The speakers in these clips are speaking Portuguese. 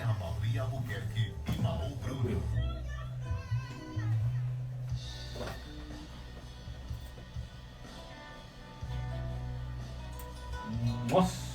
entre a Mauri Albuquerque e Maú Bruno. Nossa!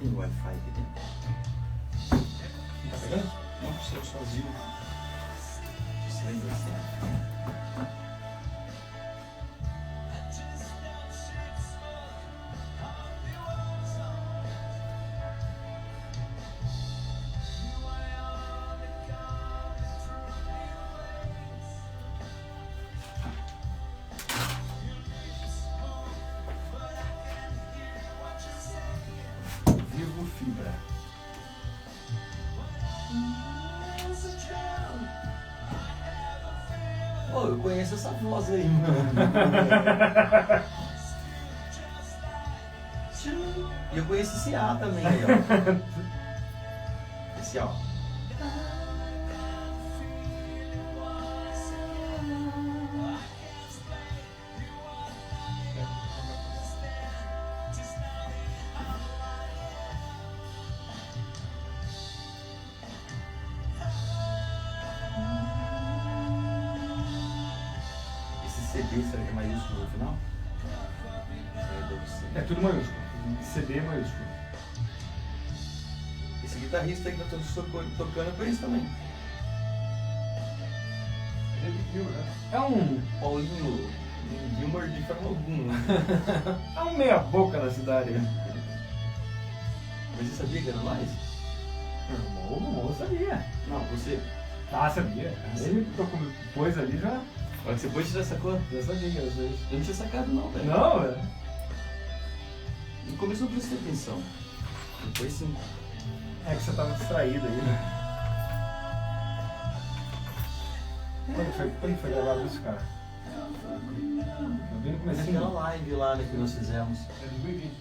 Tem Wi-Fi aqui dentro? Tá pegando? Não, saiu sozinho. Você lembra assim? Vivo Fibra. Pô, eu conheço essa voz aí, mano. E eu conheço esse A também aí, ó. Esse A, ó. Esse CD, será que é maiúsculo no final? Deve ser. É tudo maiúsculo. CD é maiúsculo. Esse guitarrista aí que eu tô tocando, eu conheço também. É um Paulinho Gilmore de forma alguma. É um meia boca da cidade. Mas você sabia que era mais? Não sabia. Não, você. Ah, sabia. Ele pôs ali já. Olha que você pôs, você já sacou? Já sabia, às vezes. Eu não tinha sacado não, velho. Não, velho. No começo eu não prestei atenção. Depois sim. É que você tava distraído aí, né? Quando foi gravado isso, cara? Eu vi no Mas comecinho. aquela live lá, né, que nós fizemos. É 2020.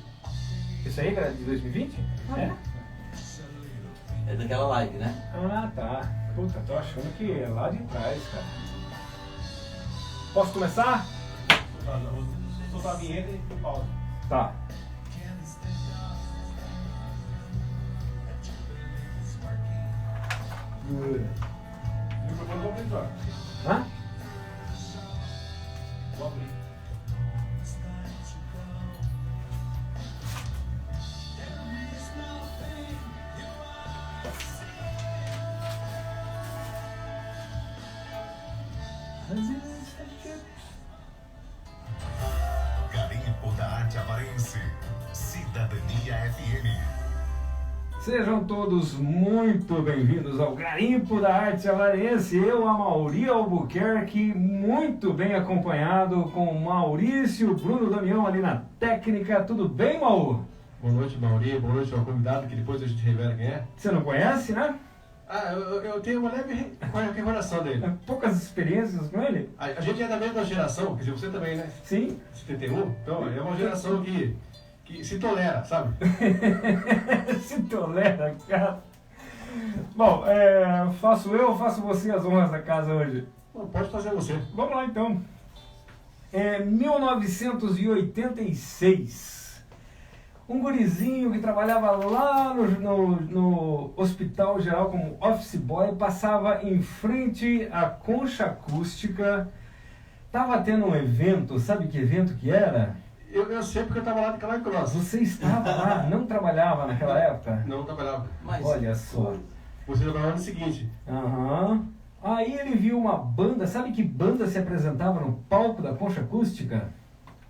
Isso aí, cara, de 2020? É? É daquela live, né? Ah, tá. Puta, tô achando que é lá de trás, cara. Posso começar? Soltar a vinheta e pausa. Tá. O microfone do abrir, Hã? vou abrir. Garimpo da Arte Avarense. Cidadania FM. Sejam todos muito bem-vindos ao Garimpo da Arte Avarense. Eu, a Mauri Albuquerque, muito bem acompanhado com o Maurício, Bruno Damião ali na técnica. Tudo bem, Maú? Boa noite, Mauri. Boa noite ao convidado, que depois a gente revela quem é. Você não conhece, né? Ah, eu tenho uma leve recordação dele. Poucas experiências com ele? A gente é da mesma geração, quer dizer, você também, né? Sim. 71. Então, é uma geração que se tolera, sabe? Se tolera, cara. Bom, faço você as honras da casa hoje. Não, pode fazer você. Vamos lá, então. 1986. Um gurizinho que trabalhava lá no Hospital Geral como office boy, passava em frente à Concha Acústica. Tava tendo um evento, sabe que evento que era? Eu sei porque eu estava lá de Calai Cross. Você estava lá, não trabalhava naquela época? Não trabalhava. Mas, Olha só. Você trabalhava no seguinte. Aham. Aí ele viu uma banda, sabe que banda se apresentava no palco da Concha Acústica?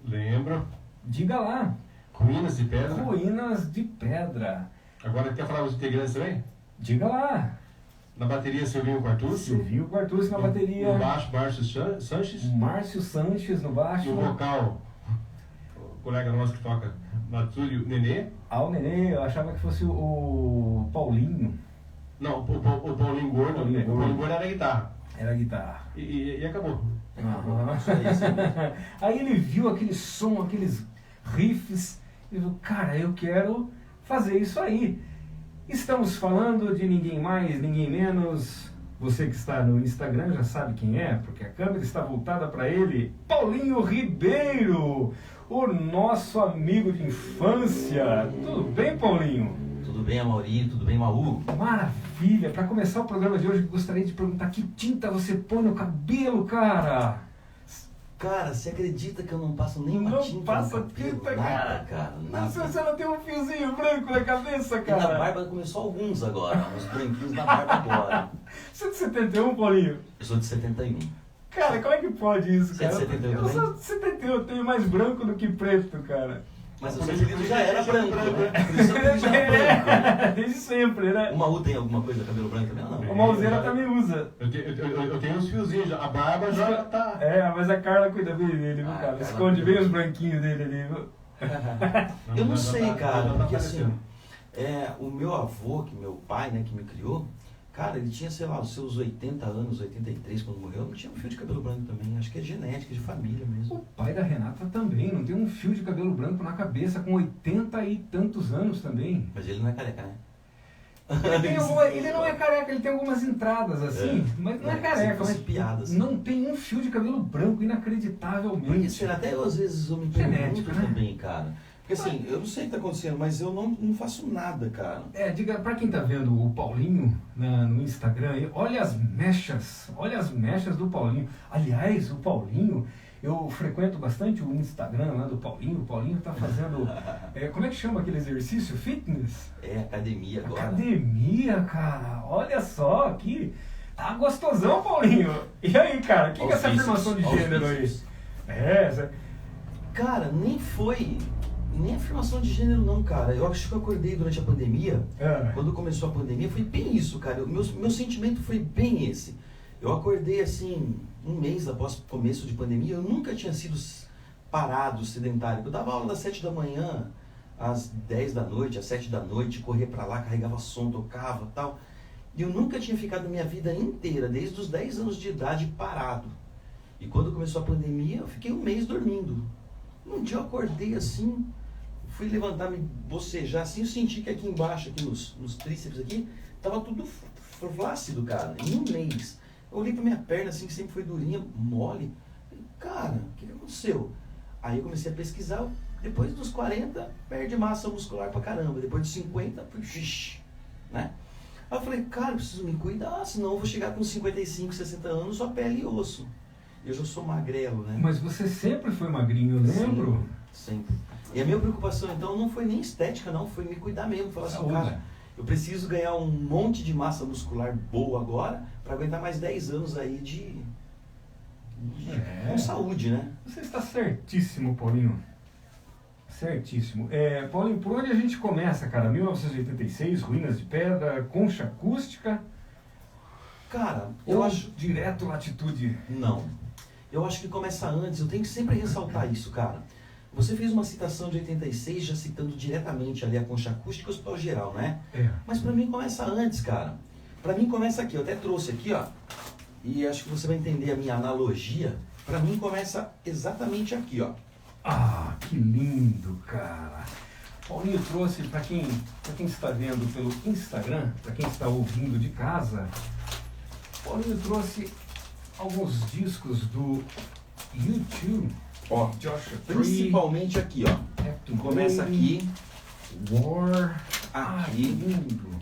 Lembro. Diga lá. Ruínas de pedra. Ruínas de Pedra. Agora quer falar os integrantes também? Diga lá. Na bateria, Silvinho Quartucci. Silvinho Quartucci na bateria. No baixo, Márcio Sanches. Márcio Sanches no baixo. E o vocal, o colega nosso que toca, Natúrio Nenê. O Nenê, eu achava que fosse o Paulinho. Não, o Paulinho Gordo. O Paulinho Gordo era a guitarra. Era a guitarra. E acabou. Aí ele viu aquele som, aqueles riffs, e falou, cara, eu quero fazer isso aí. Estamos falando de ninguém mais, ninguém menos. Você que está no Instagram já sabe quem é, porque a câmera está voltada para ele. Paulinho Ribeiro, o nosso amigo de infância. Tudo bem, Paulinho? Tudo bem, Amaury? Tudo bem, Maú? Maravilha! Para começar o programa de hoje, eu gostaria de perguntar que tinta você põe no cabelo, cara? Cara, você acredita que eu não passo nenhuma tinta? Não passa no cabelo? tinta, Nada, cara. nada. Você não tem um fiozinho branco na cabeça, E cara? na barba começou alguns agora, uns branquinhos na barba agora. Você é de 71, Paulinho? Eu sou de 71. Cara, como é que pode isso, Você é de cara? 71 eu também? sou de 71, eu tenho mais branco do que preto, cara. Mas o seu apelido já era branco, né? Por isso o apelido já era branco. Desde sempre, né? O Maú tem alguma coisa, cabelo branco também? Não. O Malzeira também usa. Eu tenho uns fiozinhos, já. A barba já tá. Mas a Carla cuida bem dele, viu, cara? Carla Esconde cuida bem bem. os branquinhos dele ali, viu? Eu não Já sei, tá- cara, já tá porque assim, aparecendo. o meu avô, meu pai, né, que me criou, cara, ele tinha, sei lá, os seus 80 anos, 83 quando morreu, não tinha um fio de cabelo branco também, acho que é genética, de família O mesmo. pai da Renata também, não tem um fio de cabelo branco na cabeça, com 80 e tantos anos também. Mas ele não é careca, né? Ele não é careca, ele tem algumas entradas assim, mas não é careca. Fosse Mas piada, assim. não tem um fio de cabelo branco, Porque inacreditavelmente. será, até eu, às vezes eu me pergunto Genética, né? também, cara. Porque assim, eu não sei o que tá acontecendo, mas eu não faço nada, cara. Diga pra quem tá vendo o Paulinho no Instagram, aí, olha as mechas do Paulinho. Aliás, o Paulinho, eu frequento bastante o Instagram lá do Paulinho. O Paulinho tá fazendo, como é que chama aquele exercício? Fitness? É academia agora. Academia, cara. Olha só aqui. Tá gostosão, Paulinho. E aí, cara, o que é essa afirmação de gênero aí? Cara, nem afirmação de gênero não, cara. Eu acho que eu acordei durante a pandemia. Quando começou a pandemia, foi bem isso, cara. Meu sentimento foi bem esse. Eu acordei assim, um mês após o começo de pandemia, eu nunca tinha sido parado, sedentário. Eu dava aula das 7 da manhã, às 10 da noite, às 7 da noite, corria pra lá, carregava som, tocava e tal. E eu nunca tinha ficado minha vida inteira, desde os 10 anos de idade, parado. E quando começou a pandemia, eu fiquei um mês dormindo. Um dia eu acordei assim, fui levantar, me bocejar assim, eu senti que aqui embaixo, aqui nos tríceps aqui, tava tudo flácido, cara, em um mês. Eu olhei pra minha perna assim, que sempre foi durinha, mole. Falei, cara, o que aconteceu? Aí eu comecei a pesquisar, depois dos 40, perde massa muscular pra caramba. Depois dos 50, xixi, né? Aí eu falei, cara, eu preciso me cuidar, senão eu vou chegar com 55, 60 anos, só pele e osso. Eu já sou magrelo, né? Mas você sempre foi magrinho, eu lembro. Sempre. E a minha preocupação, então, não foi nem estética, não. Foi me cuidar mesmo. Falar assim, Saúde. cara, eu preciso ganhar um monte de massa muscular boa agora para aguentar mais 10 anos aí com saúde, né? Você está certíssimo, Paulinho. Certíssimo. Paulinho, por onde a gente começa, cara? 1986, Ruínas de Pedra, Concha Acústica. Cara, Ou eu acho... direto Latitude? Não. Eu acho que começa antes. Eu tenho que sempre ressaltar isso, cara. Você fez uma citação de 86, já citando diretamente ali a Concha Acústica e o Hospital Geral, né? Mas pra mim começa antes, cara. Pra mim começa aqui. Eu até trouxe aqui, ó. E acho que você vai entender a minha analogia. Pra mim começa exatamente aqui, ó. Ah, que lindo, cara. Paulinho trouxe, pra quem está vendo pelo Instagram, pra quem está ouvindo de casa, Paulinho trouxe alguns discos do YouTube. Ó, Joshua Tree, principalmente aqui, ó. Neptune Começa Moon, aqui, War. Ah, que aqui. lindo.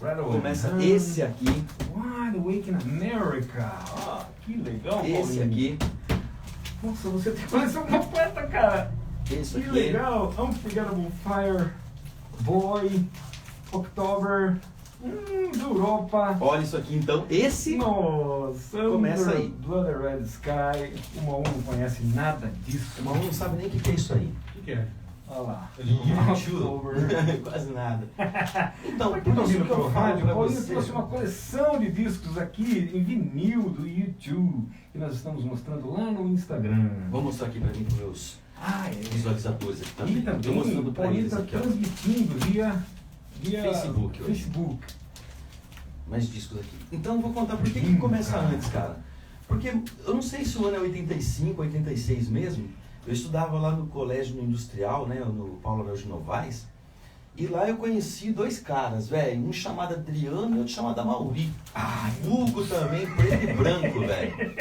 Rattle Começa and Run, esse aqui, Wide Awake in America. Ah, que legal, esse Paulinho. aqui, Nossa, você tem coleção completa, cara. esse Que aqui. legal. Unforgettable Fire, Boy, October, da Europa. Olha isso aqui, então. Esse Nossa, Começa Under aí. Blood Red Sky. O Maú não conhece nada disso. o Maú não sabe nem o que é isso aí. O que é? Olha lá. YouTube. Quase nada. Então, Pra quem tá por isso ouvindo que eu pelo falo rádio, pra o Paulinho você... trouxe uma coleção de discos aqui em vinil do YouTube que nós estamos mostrando lá no Instagram. Vou mostrar aqui pra mim, pros meus visualizadores aqui também. E Tô também mostrando o pra Paulinho eles está aqui, ó. transmitindo via Facebook hoje. Facebook. Mais discos aqui. Então eu vou contar por que começa antes, cara. Porque eu não sei se o ano é 85, 86 mesmo. Eu estudava lá no colégio no Industrial, né, no Paulo Aurélio de Novaes. E lá eu conheci dois caras, velho. Um chamado Adriano e outro chamado Amauri. Hugo também, preto e branco, velho.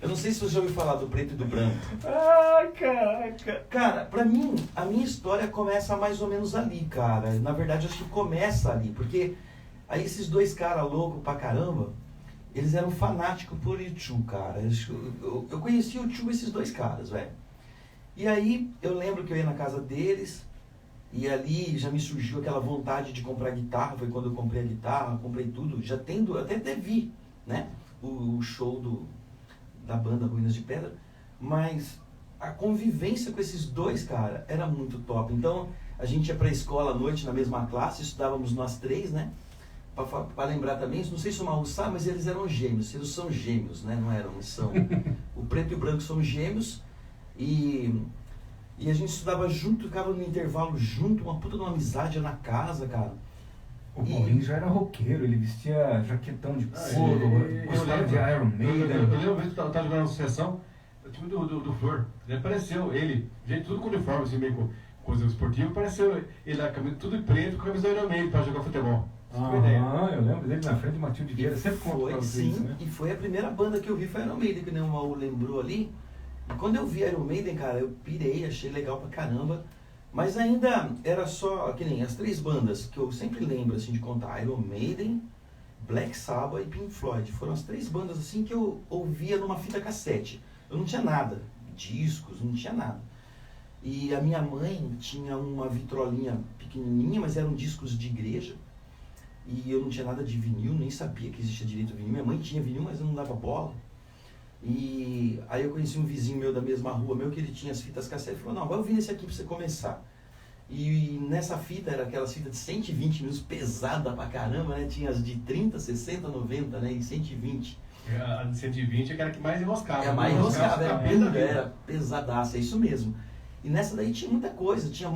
Eu não sei se você já ouviu falar do preto e do branco. Ai, caraca. Cara, pra mim, a minha história começa mais ou menos ali, cara. Na verdade, acho que começa ali. Porque aí esses dois caras loucos pra caramba, eles eram fanáticos por U2, cara. Eu conheci o U2 esses dois caras, velho. E aí, eu lembro que eu ia na casa deles, e ali já me surgiu aquela vontade de comprar guitarra. Foi quando eu comprei a guitarra, comprei tudo, já tendo, até vi, né, o show da banda Ruínas de Pedra. Mas a convivência com esses dois, cara, era muito top. Então, a gente ia pra escola à noite, na mesma classe, estudávamos nós três, né. Para lembrar também, não sei se o Mauro sabe, mas eles eram gêmeos. Eles são gêmeos, né, não eram, são. O preto e o branco são gêmeos. E a gente estudava junto, ficava no intervalo junto, uma puta de uma amizade na casa, cara. O Paulinho já era roqueiro, ele vestia jaquetão de couro, gostava de Iron Maiden. Eu lembro uma vez que eu tava jogando na sucessão, o time do Flor, ele apareceu, gente, tudo com uniforme, assim, meio com coisa esportiva, apareceu ele lá, tudo preto, com a camisa do Iron Maiden pra jogar futebol. Eu lembro dele na frente de Matilde Vieira, sempre conta sim, isso, né? E foi a primeira banda que eu vi, foi Iron Maiden, que nem o Mauro lembrou ali. E quando eu vi Iron Maiden, cara, eu pirei, achei legal pra caramba. Mas ainda era só, que nem as três bandas que eu sempre lembro, assim, de contar. Iron Maiden, Black Sabbath e Pink Floyd. Foram as três bandas, assim, que eu ouvia numa fita cassete. Eu não tinha nada, discos, não tinha nada. E a minha mãe tinha uma vitrolinha pequenininha, mas eram discos de igreja. E eu não tinha nada de vinil, nem sabia que existia direito a vinil. Minha mãe tinha vinil, mas eu não dava bola. E aí eu conheci um vizinho meu da mesma rua, meu, que ele tinha as fitas cassete, e falou, não, vai ouvir esse aqui pra você começar. E nessa fita, era aquelas fitas de 120 minutos, pesada pra caramba, né? Tinha as de 30, 60, 90, né? E 120. A de 120 é aquela que mais enroscava. É a mais enroscava, era pesadaça, é isso mesmo. E nessa daí tinha muita coisa, tinha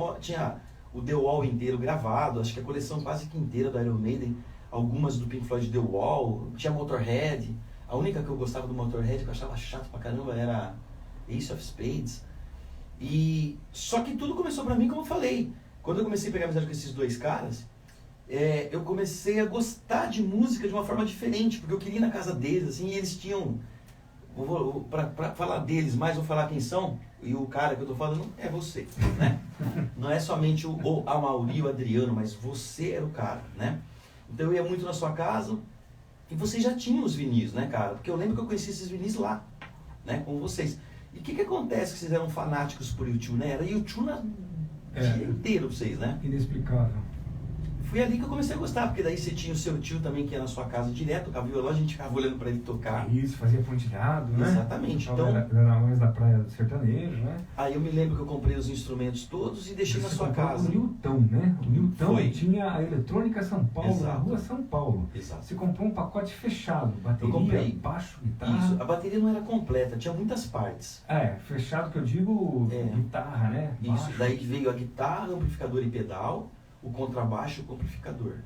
o The Wall inteiro gravado, acho que a coleção quase que inteira do Iron Maiden, algumas do Pink Floyd The Wall, tinha Motorhead. A única que eu gostava do Motorhead, que eu achava chato pra caramba, era Ace of Spades. E só que tudo começou pra mim, como eu falei. Quando eu comecei a pegar amizade com esses dois caras, eu comecei a gostar de música de uma forma diferente, porque eu queria ir na casa deles, assim, e eles tinham... Pra falar deles, mais vou falar quem são, e o cara que eu tô falando é você, né? Não é somente o Amauri e o Adriano, mas você era o cara, né? Então eu ia muito na sua casa... E vocês já tinham os vinis, né, cara? Porque eu lembro que eu conheci esses vinis lá, né, com vocês. E o que acontece que vocês eram fanáticos por U2, né? Era U2 dia inteiro pra vocês, né? Inexplicável. Foi ali que eu comecei a gostar, porque daí você tinha o seu tio também, que ia na sua casa direto, tocava violão, a gente ficava olhando pra ele tocar. Isso, fazia pontilhado, né? Exatamente. Então, era mais da praia do sertanejo, né? Aí eu me lembro que eu comprei os instrumentos todos e deixei na sua casa. O Newton, né? O Newton Foi. tinha a Eletrônica São Paulo, Exato. na rua São Paulo. Exato. Você comprou um pacote fechado, bateria, Eu comprei. baixo, guitarra. Isso, a bateria não era completa, tinha muitas partes. Fechado que eu digo guitarra, né? Isso, Baixo. daí que veio a guitarra, amplificador e pedal, o contrabaixo e o amplificador.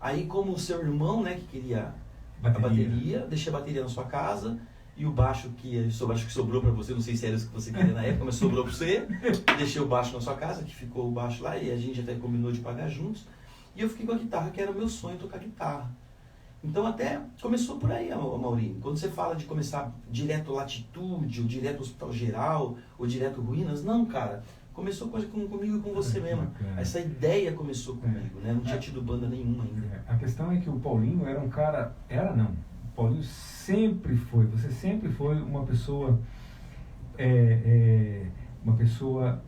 Aí como o seu irmão, né, que queria a bateria, deixei a bateria na sua casa, e o baixo que sobrou pra você, não sei se era isso que você queria na época, mas sobrou pra você, deixei o baixo na sua casa, que ficou o baixo lá, e a gente até combinou de pagar juntos, e eu fiquei com a guitarra, que era o meu sonho, tocar guitarra. Então até começou por aí, Maurinho. Quando você fala de começar direto Latitude, ou direto Hospital Geral, ou direto Ruínas, não, cara. Começou comigo e com você mesmo. Bacana. Essa ideia começou comigo, né? Não tinha tido banda nenhuma ainda. A questão é que o Paulinho era um cara... O Paulinho sempre foi, você sempre foi uma pessoa... uma pessoa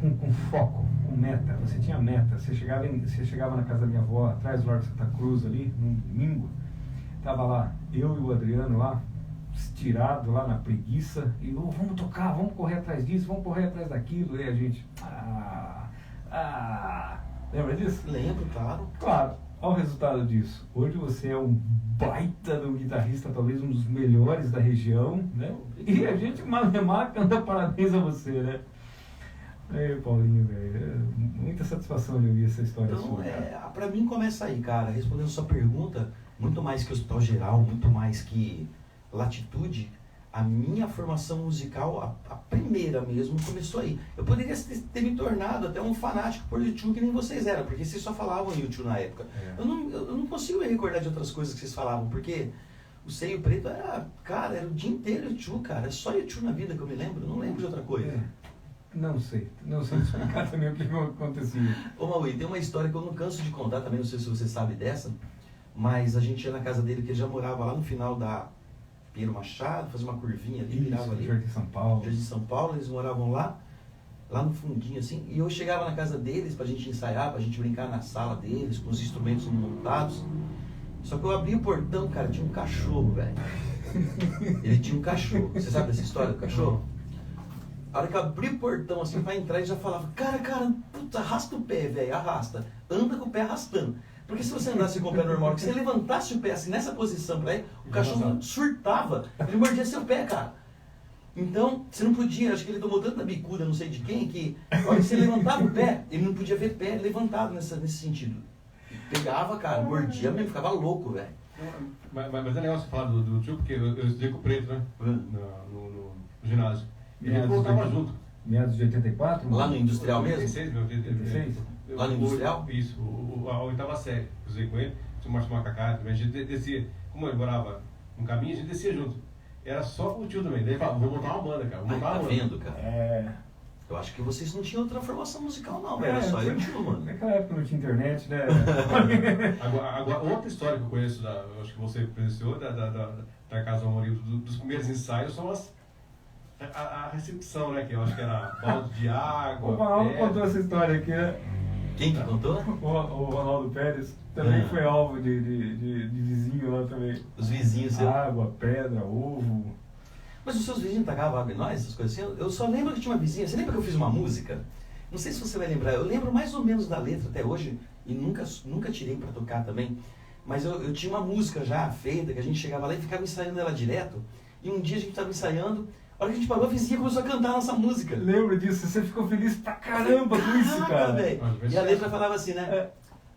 com foco, com meta. Você tinha meta. Você chegava na casa da minha avó, atrás do Largo Santa Cruz ali, num domingo. Tava lá, eu e o Adriano lá, estirado lá na preguiça, e vamos tocar, vamos correr atrás disso, vamos correr atrás daquilo, e a gente, lembra disso? Lembro, claro. Claro, olha o resultado disso. Hoje você é um baita de um guitarrista, talvez um dos melhores da região, né? E a gente malemar canta parabéns a você, né? Ei, Paulinho, velho, muita satisfação de ouvir essa história Então, sua. Cara. pra mim começa aí, cara, respondendo sua pergunta, muito mais que Hospital Geral, muito mais que Latitude, a minha formação musical, a primeira mesmo, começou aí. Eu poderia ter me tornado até um fanático por YouTube que nem vocês eram, porque vocês só falavam YouTube na época. Eu não consigo me recordar de outras coisas que vocês falavam, porque o Seio Preto era o dia inteiro YouTube, cara. É só YouTube na vida que eu me lembro, eu não lembro de outra coisa. Não sei explicar também o que acontecia. Ô Maui, tem uma história que eu não canso de contar também, não sei se você sabe dessa, mas a gente ia na casa dele, que ele já morava lá no final da Pinheiro Machado, fazia uma curvinha ali, virava ali. Jardim São Paulo. Jardim São Paulo, eles moravam lá no fundinho assim, e eu chegava na casa deles pra gente ensaiar, pra gente brincar na sala deles, com os instrumentos montados. Só que eu abri o portão, cara, tinha um cachorro, velho. Ele tinha um cachorro. Você sabe dessa história do cachorro? A hora que eu abri o portão assim pra entrar, ele já falava, cara, puta, arrasta o pé, velho, arrasta. Anda com o pé arrastando. Porque se você andasse com o pé normal, que você levantasse o pé assim, nessa posição pra ele, o cachorro surtava, ele mordia seu pé, cara. Então, você não podia, acho que ele tomou tanta bicuda, não sei de quem, que a hora que você levantava o pé, ele não podia ver pé levantado nesse sentido. Pegava, cara, mordia mesmo, ficava louco, velho. Mas é legal você falar do tio, porque eu estudei com o Preto, né? No ginásio. E ele voltava junto. Meados de 84? Lá no Industrial mesmo? 86? Lá no Industrial? Isso, a oitava série. Eu usei com ele, tinha o Márcio Macacá, a gente descia, como ele morava no caminho, a gente descia junto. Era só com o tio também. Daí ele falava, vou montar uma banda, cara. Vou montar uma banda. Vendo, cara? Eu acho que vocês não tinham outra formação musical, não, velho. Era só eu e o tio, mano. Naquela época não tinha internet, né? Agora, outra história que eu conheço, eu acho que você presenciou, da Casa Amorim, dos primeiros ensaios, são a recepção, né? Que eu acho que era balde de água. O Ronaldo contou essa história aqui, né? Quem que contou? O Ronaldo Pérez também foi alvo de vizinho lá também. Os vizinhos, água, pedra, ovo. Mas os seus vizinhos tacavam água em nós, essas coisas assim? Eu só lembro que tinha uma vizinha. Você lembra que eu fiz uma música? Não sei se você vai lembrar. Eu lembro mais ou menos da letra até hoje. E nunca tirei pra tocar também. Mas eu tinha uma música já feita, que a gente chegava lá e ficava ensaiando ela direto. E um dia a gente tava ensaiando. A hora que a gente parou, a vizinha começou a cantar a nossa música. Lembro disso. Você ficou feliz pra caramba com isso, cara. Véio. E a letra falava assim, né?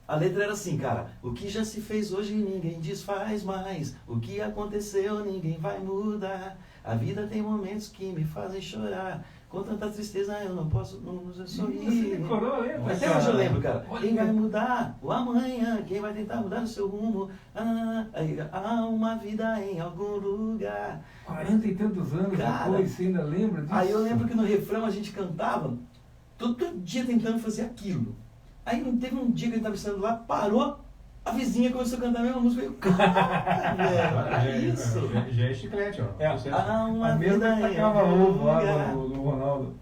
A letra era assim, cara. O que já se fez hoje ninguém desfaz mais. O que aconteceu ninguém vai mudar. A vida tem momentos que me fazem chorar. Com tanta tristeza eu não posso sorrir. Você decorou a letra? Até hoje eu lembro, cara. Quem vai mudar o amanhã? Quem vai tentar mudar o seu rumo? Há uma vida em algum lugar. 40 e tantos anos depois, você ainda lembra disso? Aí eu lembro que no refrão a gente cantava, todo dia tentando fazer aquilo. Aí teve um dia que a gente tava ensaiando lá, parou, a vizinha começou a cantar a mesma música. Eu, cara, velho, isso. Já é chiclete, ó. A mesma que tacava ovo lá no Ronaldo.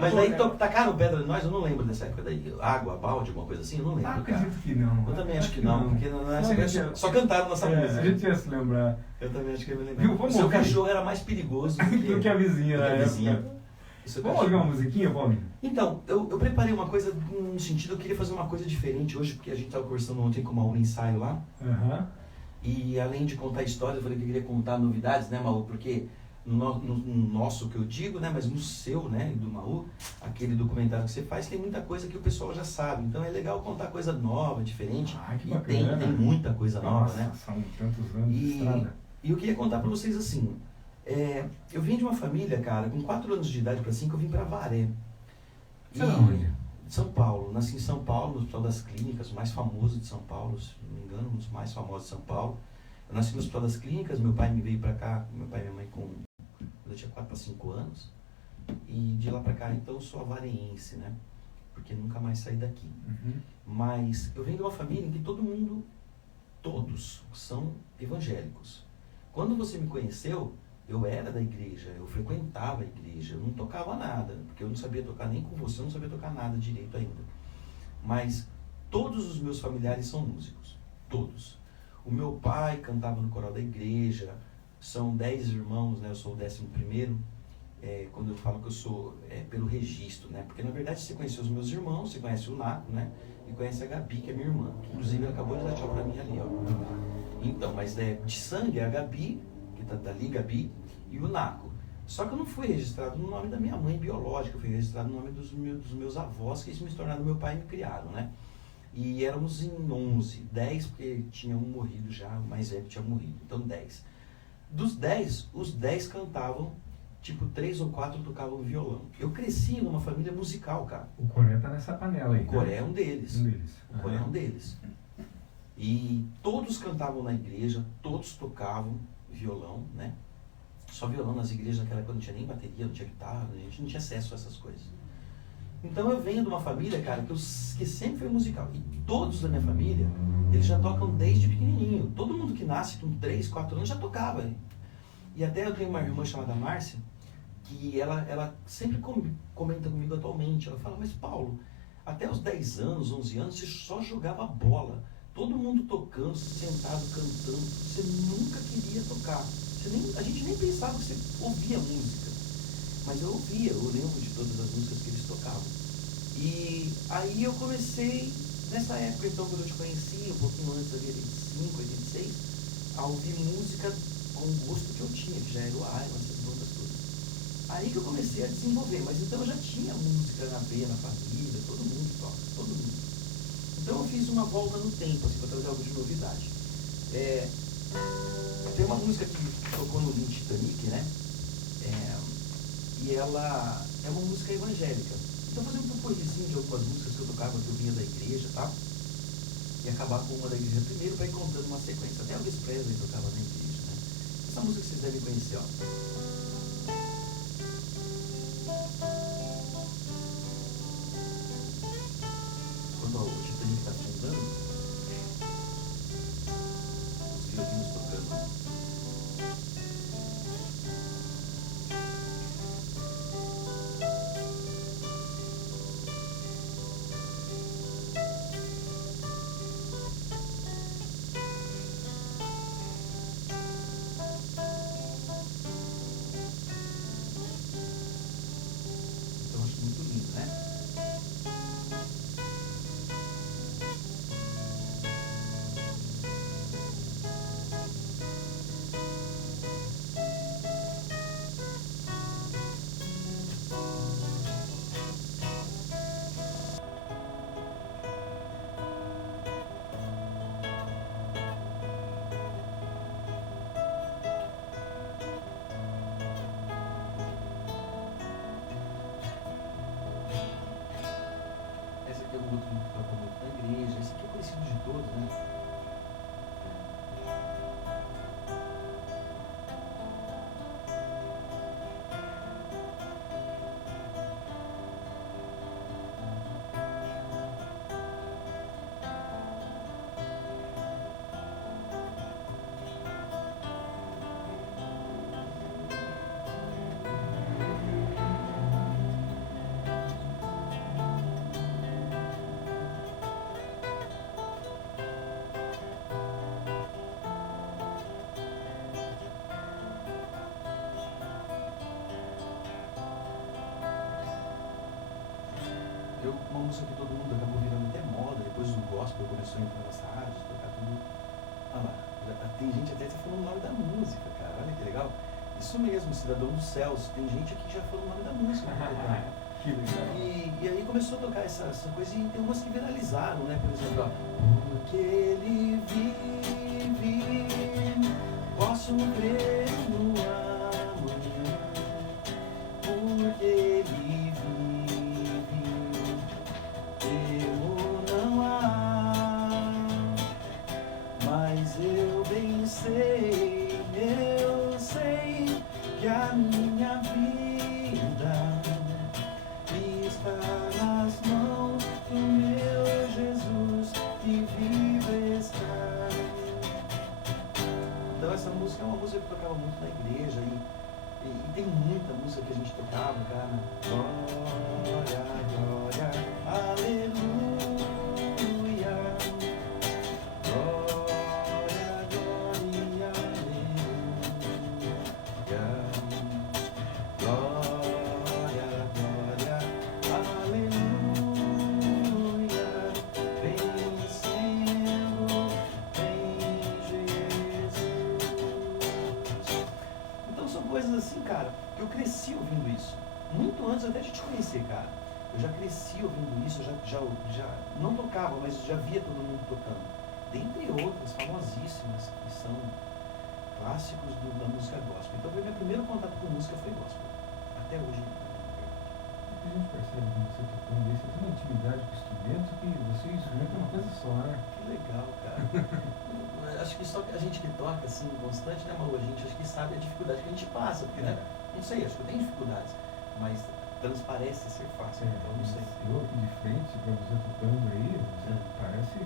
Mas daí tacaram pedra em nós, eu não lembro dessa época daí. Água, balde, alguma coisa assim, eu não lembro, cara. Acredito que não. Eu também acho que não, porque nessa época só cantaram nossa música. A gente ia se lembrar. Eu também acho que eu me lembro. O seu ouvir? cachorro era mais perigoso do que a vizinha na época. Vamos ouvir uma musiquinha, Paulinho? Então, eu preparei uma coisa no sentido, eu queria fazer uma coisa diferente hoje, porque a gente estava conversando ontem com o Mauro ensaio lá. E além de contar histórias, eu falei que eu queria contar novidades, né, Mauro? Porque no nosso que eu digo, né, mas no seu, né, do Mauro, aquele documentário que você faz, tem muita coisa que o pessoal já sabe. Então é legal contar coisa nova, diferente. Que e bacana. tem muita coisa nova, né? São tantos anos de estrada. E eu queria contar pra vocês assim. Eu vim de uma família, cara, com 4 anos de idade pra 5, eu vim pra Avaré. Você não onde? São Paulo. Nasci em São Paulo, no Hospital das Clínicas, o mais famoso de São Paulo, se não me engano, um dos mais famosos de São Paulo. Eu nasci no Hospital das Clínicas, meu pai me veio pra cá, meu pai e minha mãe quando eu tinha 4 para 5 anos. E de lá pra cá, então, eu sou avareense, né? Porque nunca mais saí daqui. Mas eu venho de uma família em que todos são evangélicos. Quando você me conheceu, eu era da igreja, eu frequentava a igreja, eu não tocava nada, porque eu não sabia tocar nem com você, eu não sabia tocar nada direito ainda. Mas todos os meus familiares são músicos, todos. O meu pai cantava no coral da igreja, são 10 irmãos, né? Eu sou o 11º. Quando eu falo que eu sou pelo registro, né? Porque na verdade você conheceu os meus irmãos, você conhece o Naco, né? E conhece a Gabi, que é minha irmã. Que, inclusive ela acabou de dar tchau pra mim ali, ó. Então, mas de sangue é a Gabi, que tá dali, Gabi, e o Naco. Só que eu não fui registrado no nome da minha mãe biológica, eu fui registrado no nome dos meus avós, que me tornaram meu pai e me criaram, né? E éramos em 11, 10 porque tinha um morrido já, o mais velho tinha morrido, então 10. Dos 10, os 10 cantavam, tipo 3 ou 4 tocavam violão. Eu cresci numa família musical, cara. O Coré tá nessa panela aí. O Coré é um deles. O Coré é um Aham. deles. E todos cantavam na igreja, todos tocavam violão, né? Só violão nas igrejas naquela época não tinha nem bateria, não tinha guitarra, a gente não tinha acesso a essas coisas. Então eu venho de uma família, cara, que sempre foi musical. E todos da minha família, eles já tocam desde pequenininho. Todo mundo que nasce com 3, 4 anos já tocava. Hein? E até eu tenho uma irmã chamada Márcia, que ela sempre comenta comigo atualmente. Ela fala, mas Paulo, até os 10 anos, 11 anos, você só jogava bola. Todo mundo tocando, sentado, cantando. Você nunca queria tocar. A gente nem pensava que você ouvia música. Mas eu ouvia, eu lembro de todas as músicas que eles tocavam. E aí eu comecei, nessa época então, quando eu te conheci, um pouquinho antes ali, 85, 86, a ouvir música com o gosto que eu tinha, que já era o Iron, essas bandas todas. Aí que eu comecei a desenvolver, mas então eu já tinha música na veia, na família, todo mundo toca, todo mundo. Então eu fiz uma volta no tempo, assim, para trazer algo de novidade. Tem uma música que tocou no Lynch Titanic, né? E ela é uma música evangélica. Então fazer um popurrizinho de algumas músicas que eu tocava, que eu vinha da igreja, tá? E acabar com uma da igreja primeiro para ir contando uma sequência. Até Elvis Presley tocava na igreja, né? Essa música que vocês devem conhecer, ó. Quando o Titanic está afundando, os violinos tocando. Então acho muito lindo, né? Esse aqui é um outro que toca muito na igreja. Esse aqui é conhecido de todos, né? Uma música que todo mundo acabou virando até moda, depois o gospel começou a entrar nas rádios, tocar tudo. Olha lá, tem gente até falando o nome da música, cara, olha que legal. Isso mesmo, Cidadão dos Céus, tem gente aqui que já falou o nome da música. Que legal. E aí começou a tocar essa coisa e tem umas que viralizaram, né? Por exemplo, ó, porque ele vive, posso crer no amanhã, porque ele não há, mas eu bem sei, eu sei que a minha vida está nas mãos do meu Jesus que vive está. Então essa música é uma música que eu tocava muito na igreja e tem muita música que a gente tocava, cara. Glória, glória, aleluia. Glória, glória, aleluia. cara, porque eu cresci ouvindo isso. Muito antes até de te conhecer, cara. Eu já cresci ouvindo isso, eu já não tocava, mas já via todo mundo tocando. Dentre outras, famosíssimas, que são clássicos da música gospel. Então, meu primeiro contato com música foi gospel. Até hoje. A gente percebe que você tocando aí, você tem uma intimidade com o instrumento que você e o instrumento é uma coisa só, né? Que legal, cara. Acho que só a gente que toca assim, constante, né, Malu? A gente acho que sabe a dificuldade que a gente passa, porque, né? Não sei, acho que eu tenho dificuldades, mas transparece ser fácil, então não sei. Eu aqui de frente, pra você tocando aí, você parece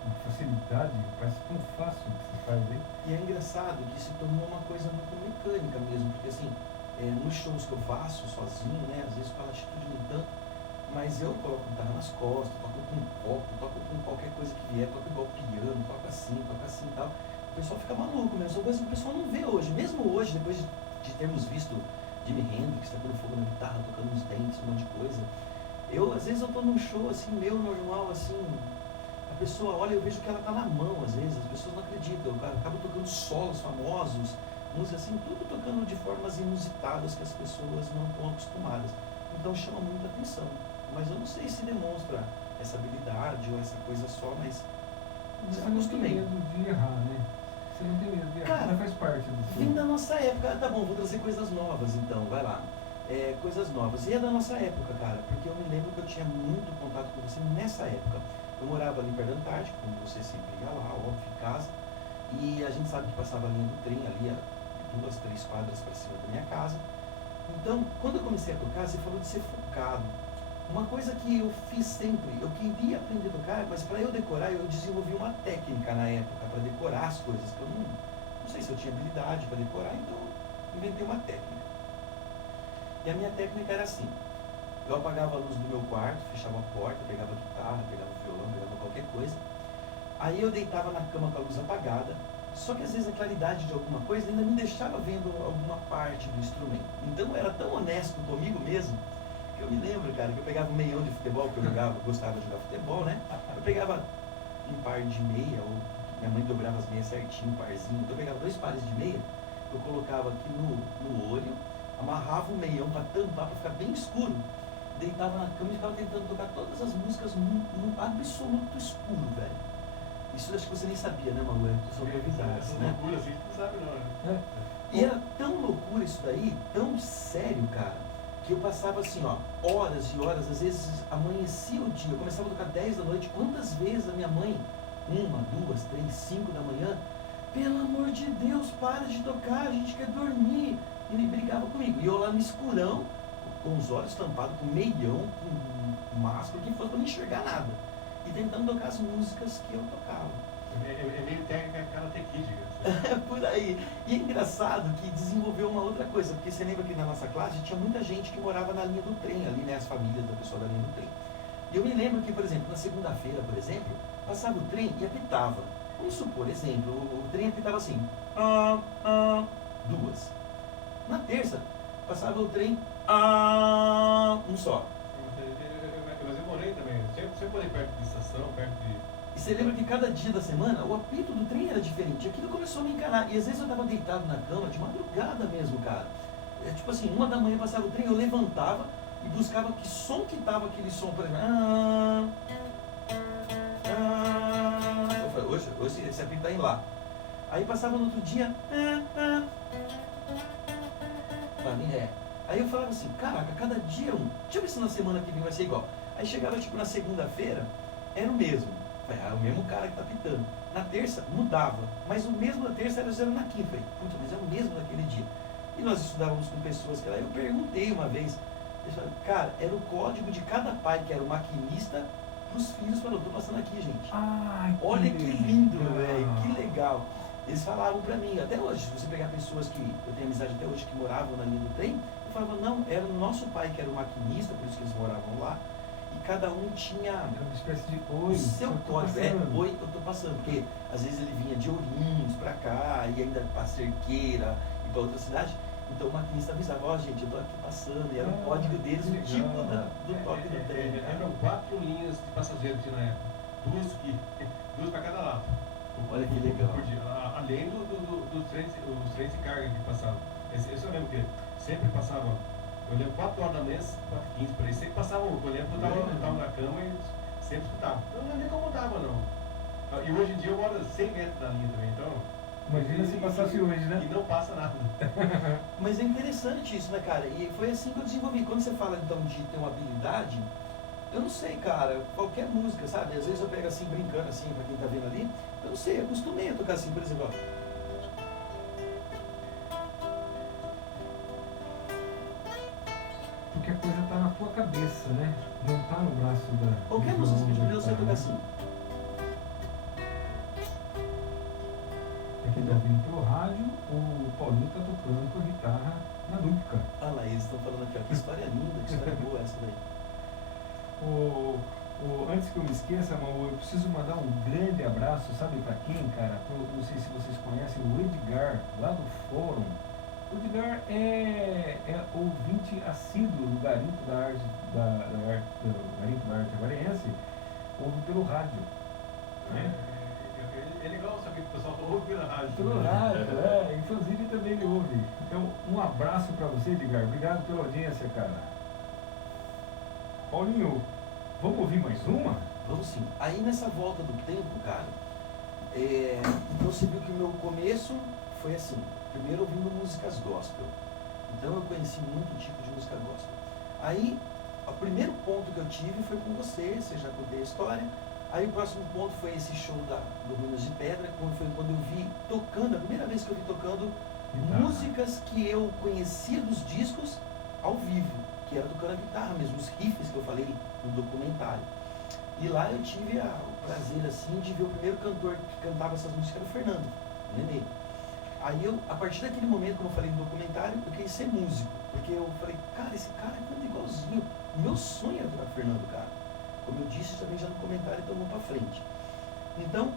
uma facilidade, parece tão fácil o que você faz aí. E é engraçado que se tornou uma coisa muito mecânica mesmo, porque assim, nos shows que eu faço sozinho, né, às vezes com a atitude nem tanto, mas eu coloco guitarra nas costas, toco com um copo, toco com qualquer coisa que vier, toco igual piano, toco assim e tal. O pessoal fica maluco mesmo, são coisas que o pessoal não vê hoje. Mesmo hoje, depois de termos visto Jimi Hendrix tacando fogo na guitarra, tocando uns dentes, um monte de coisa, às vezes eu tô num show assim, meu normal, assim, a pessoa olha e eu vejo que ela tá na mão, às vezes, as pessoas não acreditam, eu acabo tocando solos famosos, música assim, tudo tocando de formas inusitadas que as pessoas não estão acostumadas. Então chama muita atenção. Mas eu não sei se demonstra essa habilidade ou essa coisa só, mas você não tem medo de errar, né? Você não tem medo de errar, cara, faz parte do seu... Vem da nossa época, tá bom, vou trazer coisas novas então, vai lá. Coisas novas. E é da nossa época, cara, porque eu me lembro que eu tinha muito contato com você nessa época. Eu morava ali perto da Antártica, como você sempre ia lá, óbvio, em casa, e a gente sabe que passava a linha do trem ali, 2, 3 quadras para cima da minha casa. Então, quando eu comecei a tocar, você falou de ser focado. Uma coisa que eu fiz sempre, eu queria aprender a tocar, mas para eu decorar, eu desenvolvi uma técnica na época para decorar as coisas, que eu não sei se eu tinha habilidade para decorar, então inventei uma técnica. E a minha técnica era assim, eu apagava a luz do meu quarto, fechava a porta, pegava a guitarra, pegava o violão, pegava qualquer coisa, aí eu deitava na cama com a luz apagada, só que às vezes a claridade de alguma coisa ainda me deixava vendo alguma parte do instrumento. Então eu era tão honesto comigo mesmo, que eu me lembro, cara, que eu pegava um meião de futebol, que eu gostava de jogar futebol, né? Eu pegava um par de meia, ou minha mãe dobrava as meias certinho, um parzinho, então eu pegava 2 pares de meia, eu colocava aqui no olho, amarrava o meião para tampar, para ficar bem escuro, deitava na cama e ficava tentando tocar todas as músicas no absoluto escuro, velho. Isso acho que você nem sabia, né, Malu? São novidades, né? Loucura assim, não sabe não, né? E era tão loucura isso daí, tão sério, cara, que eu passava assim, ó, horas e horas, às vezes amanhecia o dia, eu começava a tocar 10 da noite, quantas vezes a minha mãe, 1, 2, 3, 5 da manhã, pelo amor de Deus, para de tocar, a gente quer dormir, e ele brigava comigo, e eu lá no escurão, com os olhos tampados, com meião, com máscara, o que fosse, pra não enxergar nada, e tentando tocar as músicas que eu tocava. É meio técnica Karate Kid, cara. Por aí. E é engraçado que desenvolveu uma outra coisa, porque você lembra que na nossa classe tinha muita gente que morava na linha do trem, ali, né, as famílias da pessoa da linha do trem. E eu me lembro que, por exemplo, na segunda-feira, por exemplo, passava o trem e apitava. Vamos supor, exemplo, o trem apitava assim, 2. Na terça, passava o trem, um só. Mas eu morei também, sempre morei perto de estação, perto de... E você lembra que cada dia da semana o apito do trem era diferente. Aquilo começou a me encanar. E às vezes eu estava deitado na cama, de madrugada mesmo, cara. Tipo assim, 1 da manhã passava o trem, eu levantava e buscava que som que tava aquele som, por exemplo. Eu falei, hoje esse apito tá em lá. Aí passava no outro dia. Pra mim é. Aí eu falava assim, caraca, cada dia um. Deixa eu ver se na semana que vem vai ser igual. Aí chegava tipo na segunda-feira, era o mesmo. É o mesmo cara que tá pitando. Na terça, mudava. Mas o mesmo da terça era na quinta. Falei, puta, mas é o mesmo daquele dia. E nós estudávamos com pessoas que lá. Eu perguntei uma vez. Eles falaram, cara, era o código de cada pai que era o maquinista pros filhos. Falou, tô passando aqui, gente. Ai, olha que lindo, velho. Que legal. Eles falavam pra mim, até hoje, se você pegar pessoas que eu tenho amizade até hoje que moravam na linha do trem, eu falava, não, era o nosso pai que era o maquinista, por isso que eles moravam lá. E cada um tinha uma espécie de o seu código. Oi, eu tô passando, porque às vezes ele vinha de Ourinhos pra cá, e ainda pra Cerqueira e pra outra cidade. Então o maquinista avisava, ó, gente, eu tô aqui passando, e era o código deles, o tipo do toque do trem. Eram 4 linhas de passageiros que tinha na época. 2 pra cada lado. Olha que legal. Além dos trens de carga que passavam. Esse eu lembro que sempre passavam, eu lembro 4 horas da manhã, 4h15 por aí, sempre passavam, eu lembro que eu estava na cama e sempre escutava. Eu não me incomodava não. E hoje em dia eu moro 100 metros da linha também, então... Imagina se passasse hoje, né? E não passa nada. Mas é interessante isso, né, cara? E foi assim que eu desenvolvi. Quando você fala, então, de ter uma habilidade, eu não sei, cara, qualquer música, sabe? Às vezes eu pego assim, brincando assim, pra quem tá vendo ali, eu não sei, eu acostumei a tocar assim, por exemplo, ó. Porque a coisa tá na tua cabeça, né? Não tá no braço da... Qualquer música, você pediu pra eu tocar assim. Aqui tá vindo pelo rádio, o Paulinho tá tocando com a guitarra na dupla. Ah lá, eles estão falando aqui, ó, que história linda, que história boa essa daí. Antes que eu me esqueça, eu preciso mandar um grande abraço, sabe pra quem, cara? Não sei se vocês conhecem o Edgar, lá do fórum. O Edgar é ouvinte assíduo do Garimpo da Arte, do Garimpo da Arte Avarense, ouve pelo rádio. Né? É legal saber que o pessoal ouve pela rádio. Pelo rádio, inclusive também ele ouve. Então, um abraço pra você, Edgar. Obrigado pela audiência, cara. Paulinho, vamos ouvir mais uma? Vamos sim. Aí nessa volta do tempo, cara, então você viu que o meu começo foi assim, primeiro ouvindo músicas gospel. Então eu conheci muito tipo de música gospel. Aí, o primeiro ponto que eu tive foi com você já contei a história. Aí o próximo ponto foi esse show do Ruínas de Pedra, foi quando eu vi tocando, a primeira vez que eu vi tocando músicas que eu conhecia dos discos ao vivo, que era tocando a guitarra mesmo, os riffs que eu falei no documentário. E lá eu tive o prazer, assim, de ver o primeiro cantor que cantava essas músicas, era o Fernando, o Nenê. Aí eu, a partir daquele momento, como eu falei no documentário, eu queria ser músico, porque eu falei, cara, esse cara canta igualzinho. O meu sonho era virar Fernando, cara. Como eu disse também já no comentário, então vamos pra frente. Então,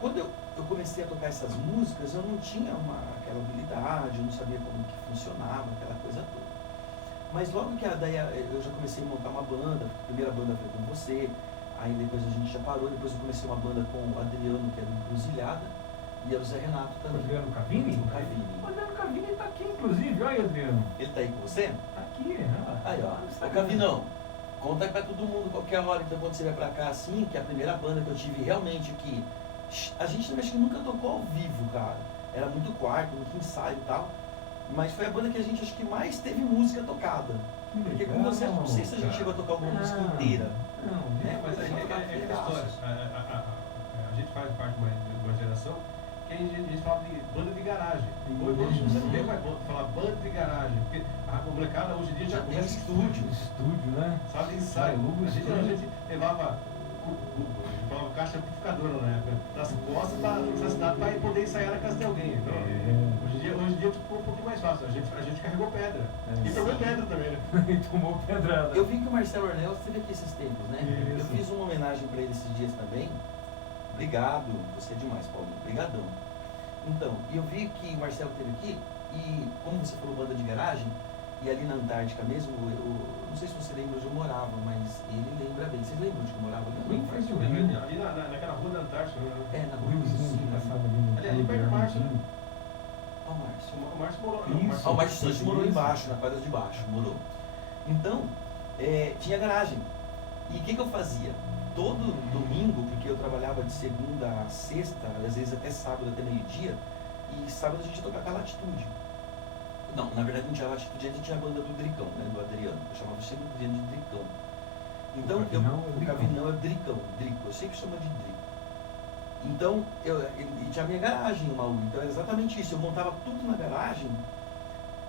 quando eu comecei a tocar essas músicas, eu não tinha aquela habilidade, eu não sabia como que funcionava, aquela coisa toda. Mas logo que daí eu já comecei a montar uma banda, a primeira banda foi com você, aí depois a gente já parou, depois eu comecei uma banda com o Adriano, que era o Encruzilhada, e era o Zé Renato também. Adriano Cavini? O Cavini. O Adriano Cavini tá aqui, inclusive. Olha aí, Adriano. Ele tá aí com você? Tá aqui, Aí, ó. Ô, Cavinão, conta aí pra todo mundo qualquer hora, então, quando você vai pra cá, assim, que a primeira banda que eu tive realmente que... A gente acho que nunca tocou ao vivo, cara. Era muito quarto, muito ensaio e tal. Mas foi a banda que a gente acho que mais teve música tocada. Porque com você, não sei se a gente chegou a tocar uma música inteira. Não, né? Mas é aquela história. A gente faz parte de uma geração que a gente fala de banda de garagem. Hoje você não vê mais falar banda de garagem, porque a molecada hoje em dia já conhece estúdio. Estúdio, né? Sabe, ensaio. A gente levava caixa amplificadora na época, nas costas da cidade para poder ensaiar na casa de alguém. Então, hoje em dia ficou um pouquinho mais fácil. A gente carregou pedra. E tomou pedra também, né? E tomou pedrada. Eu vi que o Marcelo Ornella esteve aqui esses tempos, né? Isso. Eu fiz uma homenagem para ele esses dias também. Obrigado, você é demais, Paulinho. Obrigadão. Então, eu vi que o Marcelo esteve aqui e, como você falou, banda de garagem, e ali na Antártica mesmo, não sei se você lembra onde eu morava, mas ele lembra bem. Vocês lembram onde eu morava? Bem frente ao Rio. Ali naquela rua da Antártica. Na O rua do Riozinho que passava ali no ali perto do Márcio. Ó, o Márcio. O Márcio morou. Isso. O Márcio Santos morou embaixo, na quadra de baixo, morou. Então, tinha garagem. E o que eu fazia? Todo domingo, porque eu trabalhava de segunda a sexta, às vezes até sábado, até meio-dia, e sábado a gente ia tocar com a Latitude. Não, na verdade não tinha Latitude, a gente tinha a banda do Dricão, né, do Adriano. Eu chamava sempre o Adriano de Dricão. Então, o Cavinão é Dricão, Drico, eu sempre chamo de Drico. Então, e tinha a minha garagem, uma U, então era exatamente isso, eu montava tudo na garagem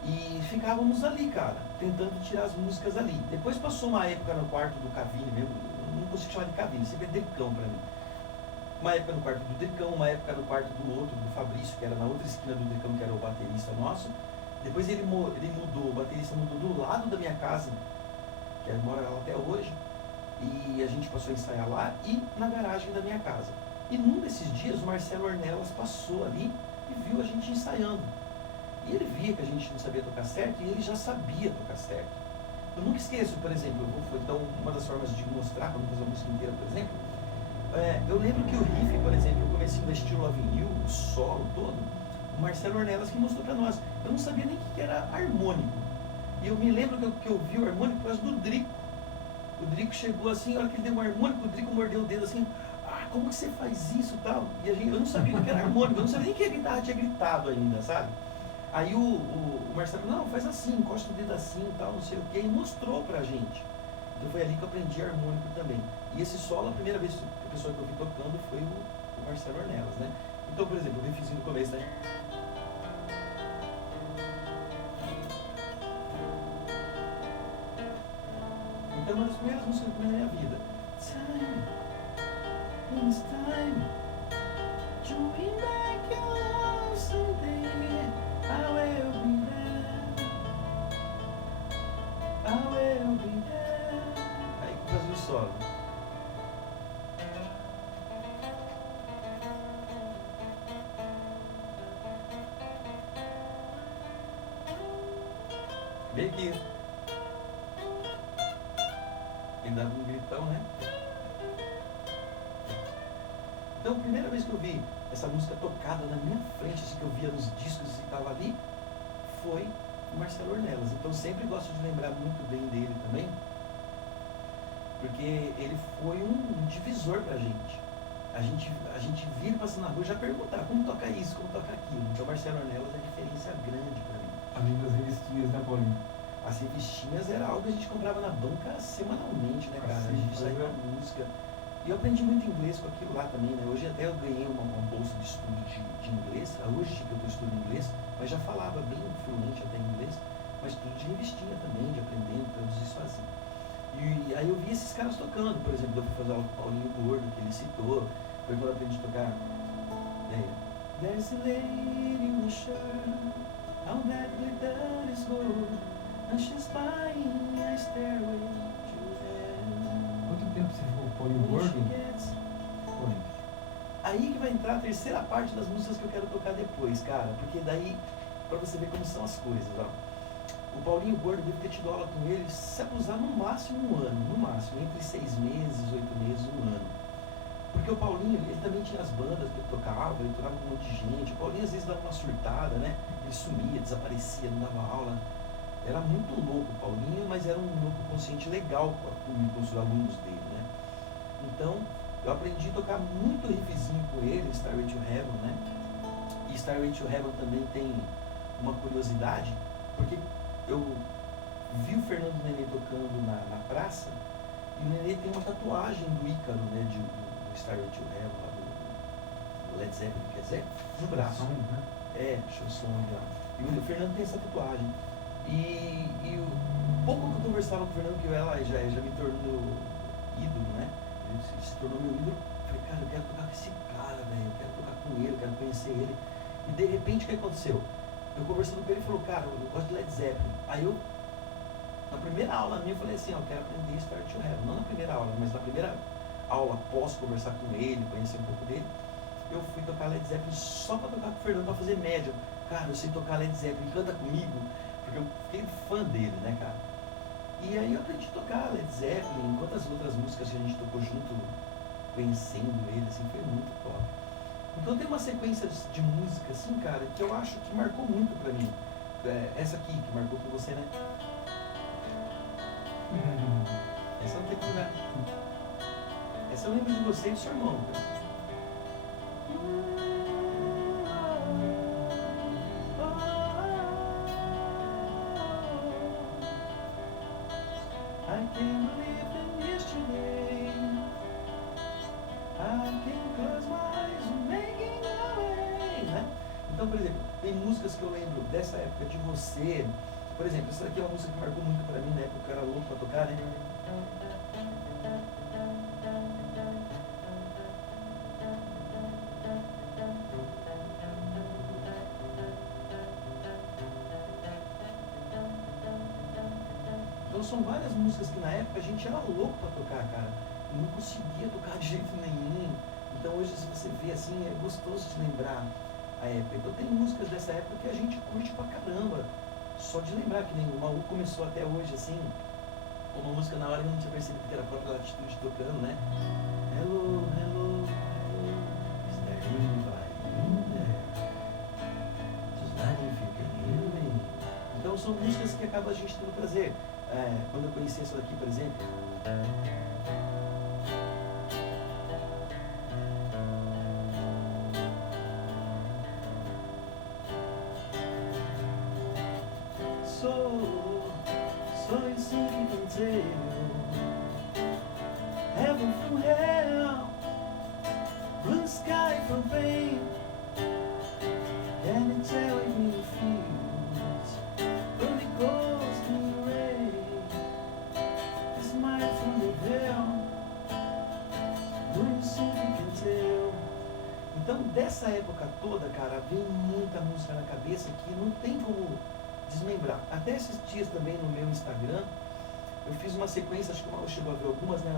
e ficávamos ali, cara, tentando tirar as músicas ali. Depois passou uma época no quarto do Cavini mesmo, eu não consigo chamar de Cavini, sempre é Dricão pra mim. Uma época no quarto do Dricão, uma época no quarto do outro, do Fabrício, que era na outra esquina do Dricão, que era o baterista nosso. Depois ele mudou, o baterista mudou do lado da minha casa, que ele mora lá até hoje, e a gente passou a ensaiar lá e na garagem da minha casa. E num desses dias o Marcelo Ornelas passou ali e viu a gente ensaiando. E ele via que a gente não sabia tocar certo e ele já sabia tocar certo. Eu nunca esqueço, por exemplo, então uma das formas de mostrar, quando fazer uma música inteira, por exemplo, Eu lembro que o riff, por exemplo, o comecinho da Still Loving You, o solo todo, o Marcelo Ornelas que mostrou pra nós. Eu não sabia nem o que era harmônico. E eu me lembro que eu vi o harmônico por causa do Drico. O Drico chegou assim, a hora que ele deu um harmônico, o Drico mordeu o dedo assim, como que você faz isso e tal? E eu não sabia o que era harmônico, eu não sabia nem que a guitarra tinha gritado ainda, sabe? Aí o Marcelo, não, faz assim, encosta o dedo assim e tal, não sei o que, e mostrou pra gente. Então foi ali que eu aprendi harmônico também. E esse solo, a primeira vez que a pessoa que eu vi tocando foi o Marcelo Ornelas, né? Então, por exemplo, o riffzinho do começo, né? Então, uma das primeiras músicas que eu vi na minha vida. Time, it's time to win back your love someday. I will be there. I will be there. Aí faz o solo. Vem aqui. Ele dava um gritão, né? Então, a primeira vez que eu vi essa música tocada na minha frente, assim, que eu via nos discos e estava ali, foi o Marcelo Ornelas. Então, eu sempre gosto de lembrar muito bem dele também, porque ele foi um divisor pra gente. A gente vira passando na rua e já perguntar como toca isso, como toca aquilo. Então, o Marcelo Ornelas é referência grande pra mim. Além das revistinhas, né, Paulinho? As revistinhas era algo que a gente comprava na banca semanalmente, né, cara? A gente saía com música. E eu aprendi muito inglês com aquilo lá também, né? Hoje até eu ganhei uma bolsa de estudo de inglês, hoje que eu estou estudando inglês, mas já falava bem fluente até inglês, mas tudo de revistinha também, de aprendendo, traduzir sozinho. E aí eu vi esses caras tocando, por exemplo, eu fui fazer aula com o Paulinho Gordo, que ele citou, foi quando eu aprendi a tocar. There's a lady in the shirt, how that glitter is gold, and she's buying a stairway to heaven. Quanto tempo você ficou com o Paulinho Gordo? Aí que vai entrar a terceira parte das músicas que eu quero tocar depois, cara, porque daí, pra você ver como são as coisas, ó. O Paulinho Gordo deve ter tido aula com ele, se abusar, no máximo um ano, no máximo, entre 6 meses, 8 meses, um ano. Porque o Paulinho, ele também tinha as bandas que ele tocava com um monte de gente. O Paulinho às vezes dava uma surtada, né? Ele sumia, desaparecia, não dava aula. Era muito louco o Paulinho, mas era um louco consciente legal com os alunos dele, né? Então, eu aprendi a tocar muito riffzinho com ele, Stairway to Heaven, né? E Stairway to Heaven também tem uma curiosidade, porque eu vi o Fernando Nenê tocando na praça, e o Nenê tem uma tatuagem do Ícaro, né? Do Stairway to Heaven, lá do Led Zeppelin, quer dizer, no braço. Chanson, já. E o Fernando tem essa tatuagem. E o pouco que eu conversava com o Fernando, que ela já me tornou ídolo, né? Ele se tornou meu ídolo. Eu falei, cara, eu quero tocar com esse cara, velho. Eu quero tocar com ele, eu quero conhecer ele. E de repente, o que aconteceu? Eu conversando com ele, ele falou, cara, eu gosto de Led Zeppelin. Aí eu, na primeira aula minha, eu falei assim, eu quero aprender Stairway to Heaven. Não na primeira aula, mas na primeira aula, após conversar com ele, conhecer um pouco dele, eu fui tocar Led Zeppelin só pra tocar com o Fernando, pra fazer média. Cara, eu sei tocar Led Zeppelin, canta comigo. Porque eu fiquei fã dele, né, cara? E aí eu aprendi a tocar Led Zeppelin, quantas outras músicas que a gente tocou junto, conhecendo ele, assim, foi muito top. Então tem uma sequência de música, assim, cara, que eu acho que marcou muito pra mim. Essa aqui, que marcou com você, né? Essa não tem que lugar. Essa eu lembro de você e do seu irmão, cara. I can't believe in yesterday. I can't close my eyes and making my way, né? Então, por exemplo, tem músicas que eu lembro dessa época de você. Por exemplo, essa daqui é uma música que marcou muito pra mim na época que eu era louco pra tocar, né? Então são várias músicas que na época a gente era louco pra tocar, cara. E não conseguia tocar de jeito nenhum. Então hoje, se você vê assim, é gostoso de lembrar a época. Então tem músicas dessa época que a gente curte pra caramba. Só de lembrar que nem o Maú começou até hoje assim, uma música na hora eu não tinha percebido que era a própria Latitude tocando, né? Hello, hello. são músicas que acabam a gente tendo prazer. Quando eu conheci essa daqui, por exemplo. So you see you can tell heaven from hell, blue sky from pain. Can you tell me the feels from the ghost in the rain? This might from the veil, when you see you can tell. Então, dessa época toda, cara, vem muita música na cabeça que não tem como desmembrar. Até esses dias também no meu Instagram, eu fiz uma sequência, acho que o chegou a ver algumas, né?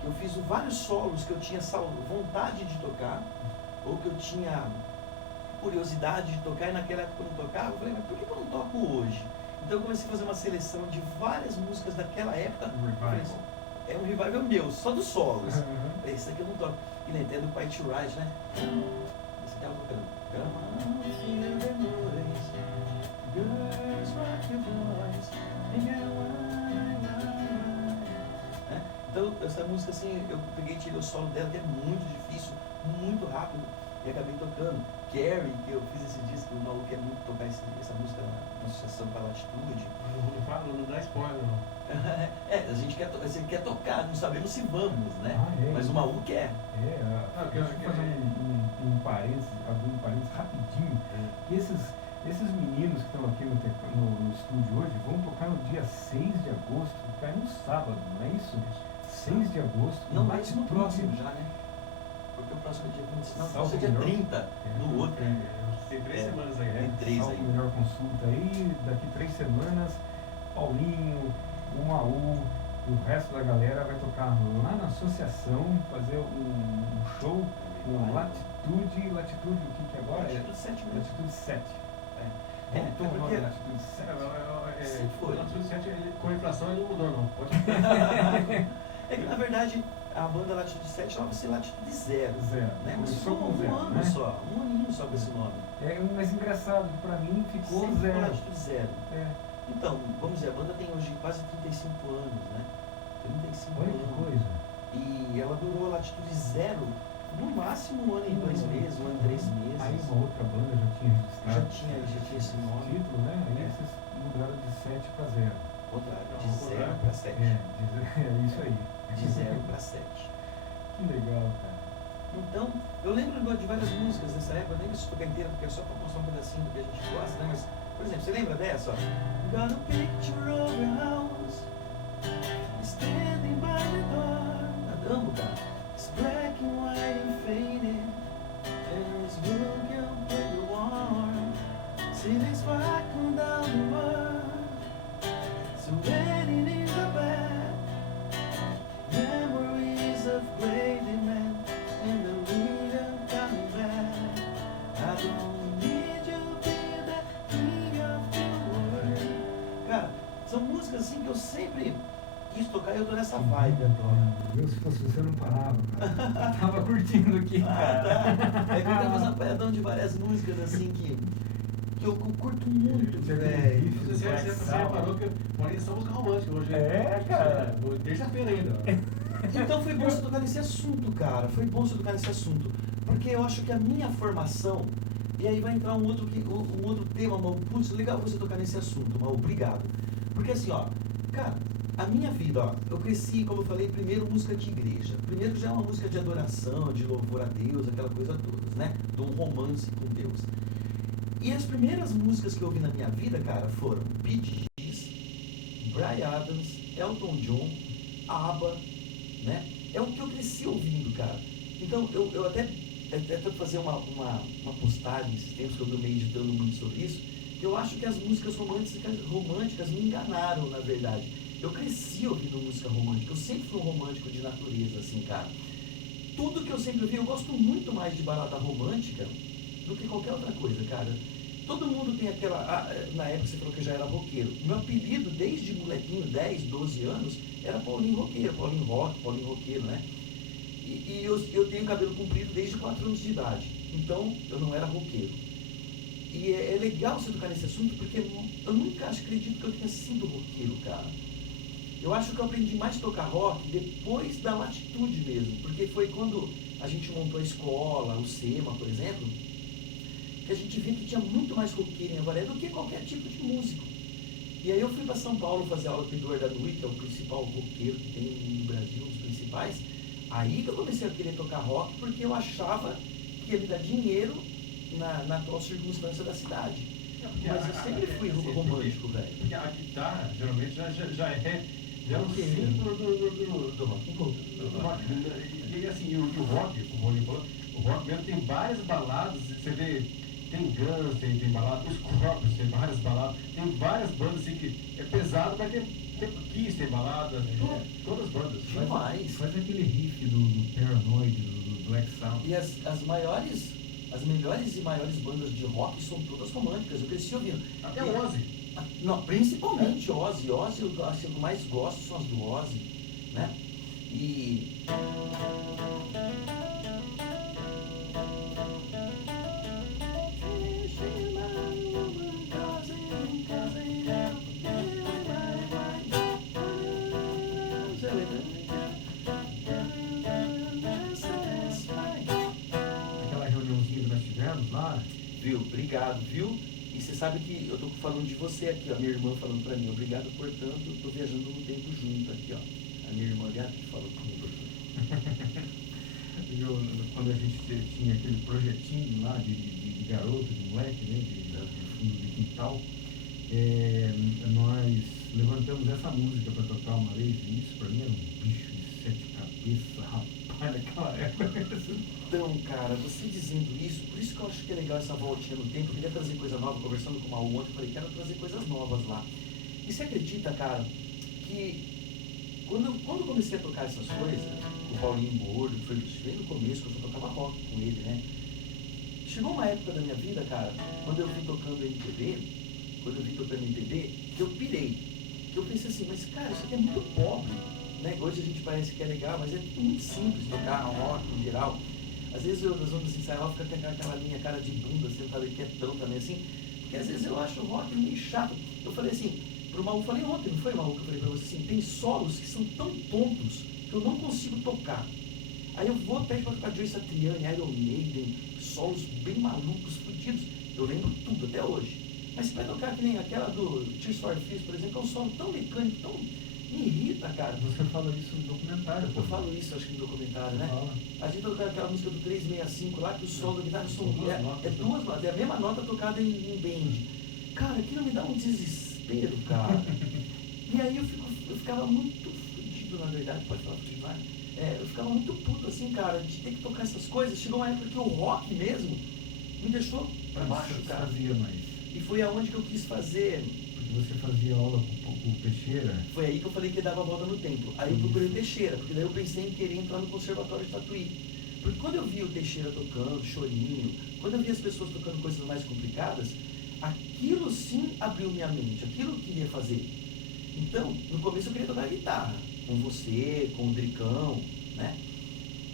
Que eu fiz vários solos que eu tinha vontade de tocar, ou que eu tinha curiosidade de tocar, e naquela época eu não tocava. Eu falei, mas por que eu não toco hoje? Então eu comecei a fazer uma seleção de várias músicas daquela época. É um revival meu, só dos solos. Esse aqui eu não toco. E nem entendo o Quiet Rise, né? Esse aqui eu tocando. Girls, rock your voice, and get Então, essa música assim, eu peguei e tirei o solo dela, que é muito difícil, muito rápido, e acabei tocando. Carrie, que eu fiz esse disco, o maluco quer muito tocar essa música na associação para a Latitude. Não dá spoiler, não. A gente quer tocar, não sabemos se vamos, né? Mas o maluco quer. Eu quero fazer um parênteses, abrir um parênteses rapidinho. Esses meninos que estão aqui no estúdio hoje vão tocar no dia 6 de agosto, que é no sábado, não é isso? 6 de agosto. Não, mas no próximo já, né? Porque o próximo é dia 29, não, é dia 30, no outro. Tem 3 semanas aí. Tem 3 aí. Melhor consulta aí, daqui 3 semanas, Paulinho, o Maú e o resto da galera vai tocar lá na associação, fazer um show com Latitude, o que agora? Latitude 7 mesmo. Latitude 7. Porque Latitude 7. Latitude 7, com a inflação ele não mudou, não. Pode É que na verdade a banda Latitude 7 ela vai ser Latitude 0. Né? Mas ficou um ano só, um aninho só com esse nome. Mas engraçado, pra mim ficou sempre 0. Latitude 0. Então, vamos dizer, a banda tem hoje quase 35 anos, né? 35 Olha anos. que coisa. E ela durou a Latitude 0 no máximo 1 ano e 2 meses, 1 ano e 3 meses. Aí uma outra banda já tinha registrado. Já tinha esse nome. Título, né? Aí vocês mudaram de 7 para 0. De 0 para 7. É isso aí. De 0 para 7. Que legal, cara. Então, eu lembro de várias músicas dessa época, nem preciso tocar inteira, porque é só para mostrar um pedacinho do que a gente gosta, né? Mas, por exemplo, você lembra dessa? Got a picture of your house, standing by the door. Amo, cara. It's black and white and faded, and it's broken with the warm. Ceilings sparkling down the wall, so waiting in the back. Memories of great men and the leader coming back. I don't need you to be the king of the world. Cara, são músicas assim que eu sempre quis tocar e eu tô nessa vibe agora. Eu, se fosse você, não parava, cara. Tava curtindo aqui, cara. Tá. É que eu tava apanhadão de várias músicas assim que eu curto muito, velho. Você reparou que pode ser música romântica hoje. Cara. Terça-feira ainda. Então foi bom você tocar nesse assunto, cara. Foi bom você tocar nesse assunto. Porque eu acho que a minha formação. E aí vai entrar um outro tema, mas putz, legal você tocar nesse assunto, mas obrigado. Porque assim, ó, cara, a minha vida, ó, eu cresci, como eu falei, primeiro música de igreja. Primeiro já é uma música de adoração, de louvor a Deus, aquela coisa toda, né? De um romance com Deus. E as primeiras músicas que eu ouvi na minha vida, cara, foram Bee Gees, Bryan Adams, Elton John, ABBA, né? É o que eu cresci ouvindo, cara. Então, eu até fazer uma postagem esses tempos que eu meio meditando muito sobre isso, que eu acho que as músicas românticas me enganaram, na verdade. Eu cresci ouvindo música romântica, eu sempre fui um romântico de natureza, assim, cara. Tudo que eu sempre ouvi, eu gosto muito mais de balada romântica do que qualquer outra coisa, cara. Todo mundo tem aquela... na época você falou que eu já era roqueiro. Meu apelido, desde molequinho, 10, 12 anos, era Paulinho Roqueiro, Paulinho Rock, Paulinho Roqueiro, né? E eu tenho cabelo comprido desde 4 anos de idade. Então, eu não era roqueiro. E é legal você tocar nesse assunto, porque eu nunca acredito que eu tenha sido roqueiro, cara. Eu acho que eu aprendi mais a tocar rock depois da Latitude mesmo, porque foi quando a gente montou a escola, o SEMA, por exemplo, que a gente viu que tinha muito mais roqueiro em Avaré do que qualquer tipo de músico. E aí eu fui para São Paulo fazer aula com o Eduardo Anui, que é o principal roqueiro que tem no Brasil, um dos principais. Aí que eu comecei a querer tocar rock, porque eu achava que ia me dar dinheiro na atual circunstância da cidade. Mas eu sempre fui romântico, velho. Porque a guitarra, geralmente, já é um símbolo do rock. E assim, o rock, como o Rolinho falou, o rock mesmo tem várias baladas, você vê, tem Guns, tem balada, os Scorpions tem várias baladas, tem várias bandas assim que é pesado, mas tem Kiss, tem balada, todas as bandas. Demais. Faz aquele riff do Paranoid, do Black Sabbath. E as melhores e maiores bandas de rock são todas românticas. Eu cresci ouvindo. Até o Ozzy. Não, principalmente Ozzy. Ozzy, eu mais gosto são as do Ozzy, né? E... Aquela reuniãozinha que nós tivemos lá. Viu? Obrigado, viu? E você sabe que eu tô falando de você aqui, ó, minha irmã falando pra mim, obrigado, portanto, tô viajando no tempo junto aqui, ó. A minha irmã aqui falou comigo aqui. Quando a gente tinha aquele projetinho lá de garoto, de moleque, né, de fundo de quintal, nós levantamos essa música para tocar uma vez, e isso para mim era um bicho de 7 cabeças, rapaz, naquela época. Então, cara, você dizendo isso, por isso que eu acho que é legal essa voltinha no tempo, eu queria trazer coisa nova, conversando com o Maú ontem, eu falei, quero trazer coisas novas lá. E você acredita, cara, que quando eu comecei a tocar essas coisas, com o Paulinho Gordo, foi bem no começo, que eu tocava rock com ele, né? Chegou uma época da minha vida, cara, quando eu vim tocando MPB, que eu pirei. Que eu pensei assim, mas cara, isso aqui é muito pobre, né? Hoje a gente parece que é legal, mas é muito simples tocar rock em geral. Às vezes nós vamos ensaiar, fica com aquela minha cara de bunda, sentado aqui quietão também assim, porque às vezes eu acho o rock meio chato. Eu falei assim, pro Maú, falei ontem, não foi, Maú, que eu falei pra você assim, tem solos que são tão tontos que eu não consigo tocar. Aí eu vou até pra tocar Joe Satriani, Iron Maiden, solos bem malucos, fodidos, eu lembro tudo até hoje. Mas você vai tocar que nem aquela do Tears for Fears, por exemplo, que é um solo tão mecânico, tão... me irrita, cara. Você fala isso no documentário. Eu falo isso, acho que no documentário, né? A gente tocou aquela música do 365 lá, que o solo da guitarra é duas notas, é a mesma nota tocada em bend. Cara, aquilo me dá um desespero, cara. E aí eu ficava muito fudido, na verdade, pode falar fudido, né? Eu ficava muito puto, assim, cara, de ter que tocar essas coisas. Chegou uma época que o rock mesmo me deixou pra baixo, cara. Fazia mais. E foi aonde que eu quis fazer. Porque você fazia aula com o Teixeira. Foi aí que eu falei que dava a volta no tempo. Aí eu procurei o Teixeira, porque daí eu pensei em querer entrar no Conservatório de Tatuí. Porque quando eu vi o Teixeira tocando, chorinho, quando eu vi as pessoas tocando coisas mais complicadas, aquilo sim abriu minha mente, aquilo eu queria fazer. Então, no começo eu queria tocar guitarra, com você, com o Dricão, né?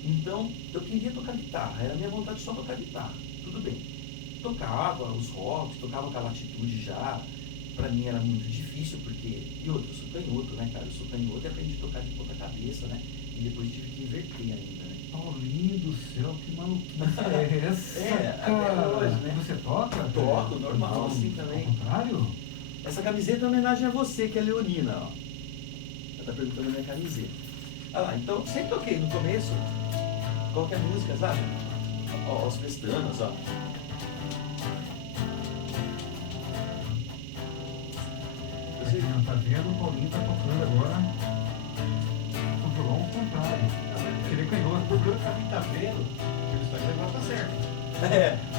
Então, eu queria tocar guitarra, era minha vontade só tocar guitarra, tudo bem. Tocava os rocks, tocava com a Latitude já, pra mim era muito difícil, porque... E outro, eu sou canhoto, né, cara? Eu sou canhoto e aprendi a tocar de ponta cabeça, né? E depois tive que inverter ainda, né? Paulinho do céu, que maluquice é essa, cara? Até hoje, né? Você toca? Toco, normal, assim também. Ao contrário? Essa camiseta é uma homenagem a você, que é leonina, ó. Ela tá perguntando a minha camiseta. Ah lá, então, sempre toquei no começo, qualquer música, sabe? Ó, os pestanas, ó. Você não tá vendo? O Paulinho tá tocando agora o violão ao contrário. Ele é canhoto. Porque o cara que tá vendo, pelo Instagram agora tá certo.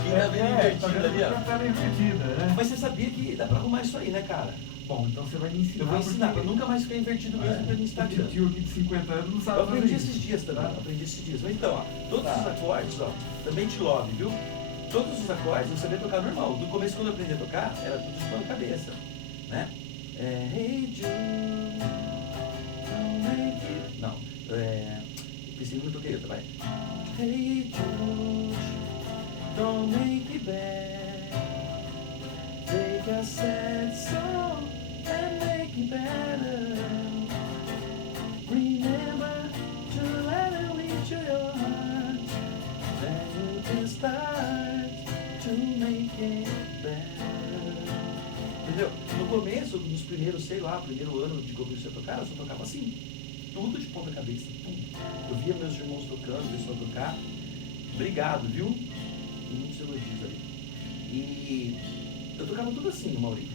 Quem tá vendo invertido ali, ó. Tá bem invertida, né? Mas você sabia que dá pra arrumar isso aí, né, cara? Bom, então você vai me ensinar. Eu vou ensinar, pra porque nunca mais ficar invertido mesmo pelo Instagram. O tio aqui de 50 anos não sabe Eu aprendi fazer esses isso. dias também, aprendi esses dias. Mas então, ó, todos os acordes, ó, também te love, viu? Todos os acordes eu sabia tocar normal. Do começo, quando eu aprendi a tocar, era tudo de ponta cabeça, né? Hey Jude, don't make it... Não, pensei que eu toquei outra, vai. Hey Jude, don't make it bad. Take a sad song and make it better. Remember to let it reach your heart. Then you can start to make it better. Entendeu? No começo, nos primeiros, sei lá, primeiro ano de que eu comecei a tocar, eu só tocava assim. Tudo de ponta cabeça, tudo. Eu via meus irmãos tocando, eles só tocar. Obrigado, viu? Muitos elogios ali. E eu tocava tudo assim, Maurício.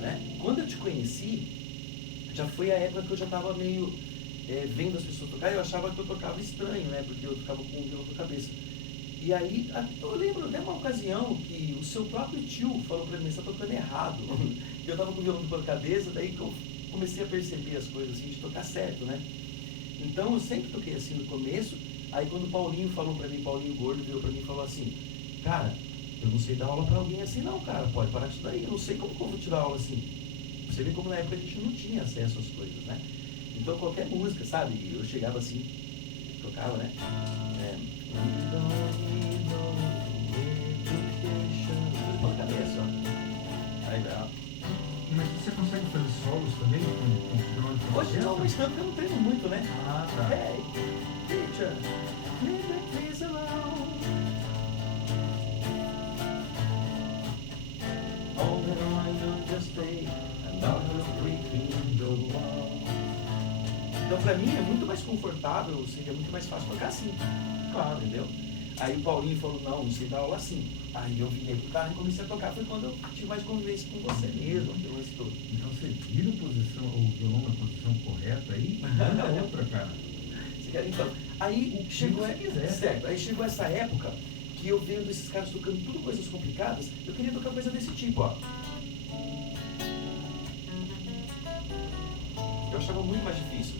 Né? Quando eu te conheci, já foi a época que eu já estava meio vendo as pessoas tocar e eu achava que eu tocava estranho, né? Porque eu tocava com o violão na cabeça. E aí, eu lembro até uma ocasião que o seu próprio tio falou pra mim, você tá tocando errado. Eu tava com o violão na cabeça, daí que eu comecei a perceber as coisas assim, de tocar certo, né? Então eu sempre toquei assim no começo, aí quando o Paulinho falou pra mim, Paulinho Gordo virou pra mim e falou assim, cara, eu não sei dar aula pra alguém assim não, cara, pode parar disso daí, eu não sei como que eu vou te dar aula assim. Você vê como na época a gente não tinha acesso às coisas, né? Então qualquer música, sabe, eu chegava assim, tocava, né? Pela cabeça, ó. Aí, ó. Mas você consegue fazer solos também com violão de Hoje não, mas tanto que eu não treino muito, né? Ah, tá. Hey, teacher, leave me please alone. All the night you just stay, and I was breaking the wall. Então pra mim é muito mais confortável, seria muito mais fácil tocar assim. Claro, entendeu? Aí o Paulinho falou, não sei dar aula assim. Aí eu virei pro carro e comecei a tocar, foi quando eu tive mais convivência com você mesmo, aquilo esse todo. Então você vira o violão na posição correta aí e manda outra, cara. Você quer, então, aí chegou, certo, aí chegou essa época que eu vendo esses caras tocando tudo coisas complicadas, eu queria tocar coisa desse tipo, ó. Eu achava muito mais difícil.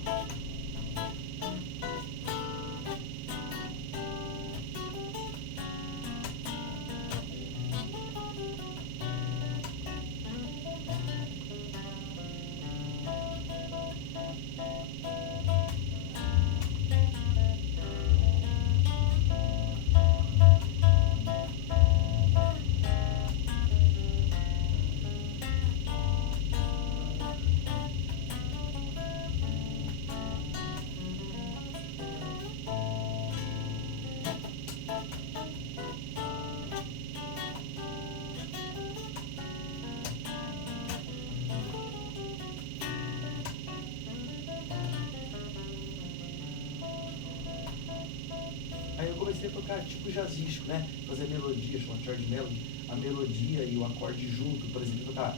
Aí eu comecei a tocar tipo jazzístico, né? Fazer melodia, chama chord melody, a melodia e o acorde junto, por exemplo, tocar.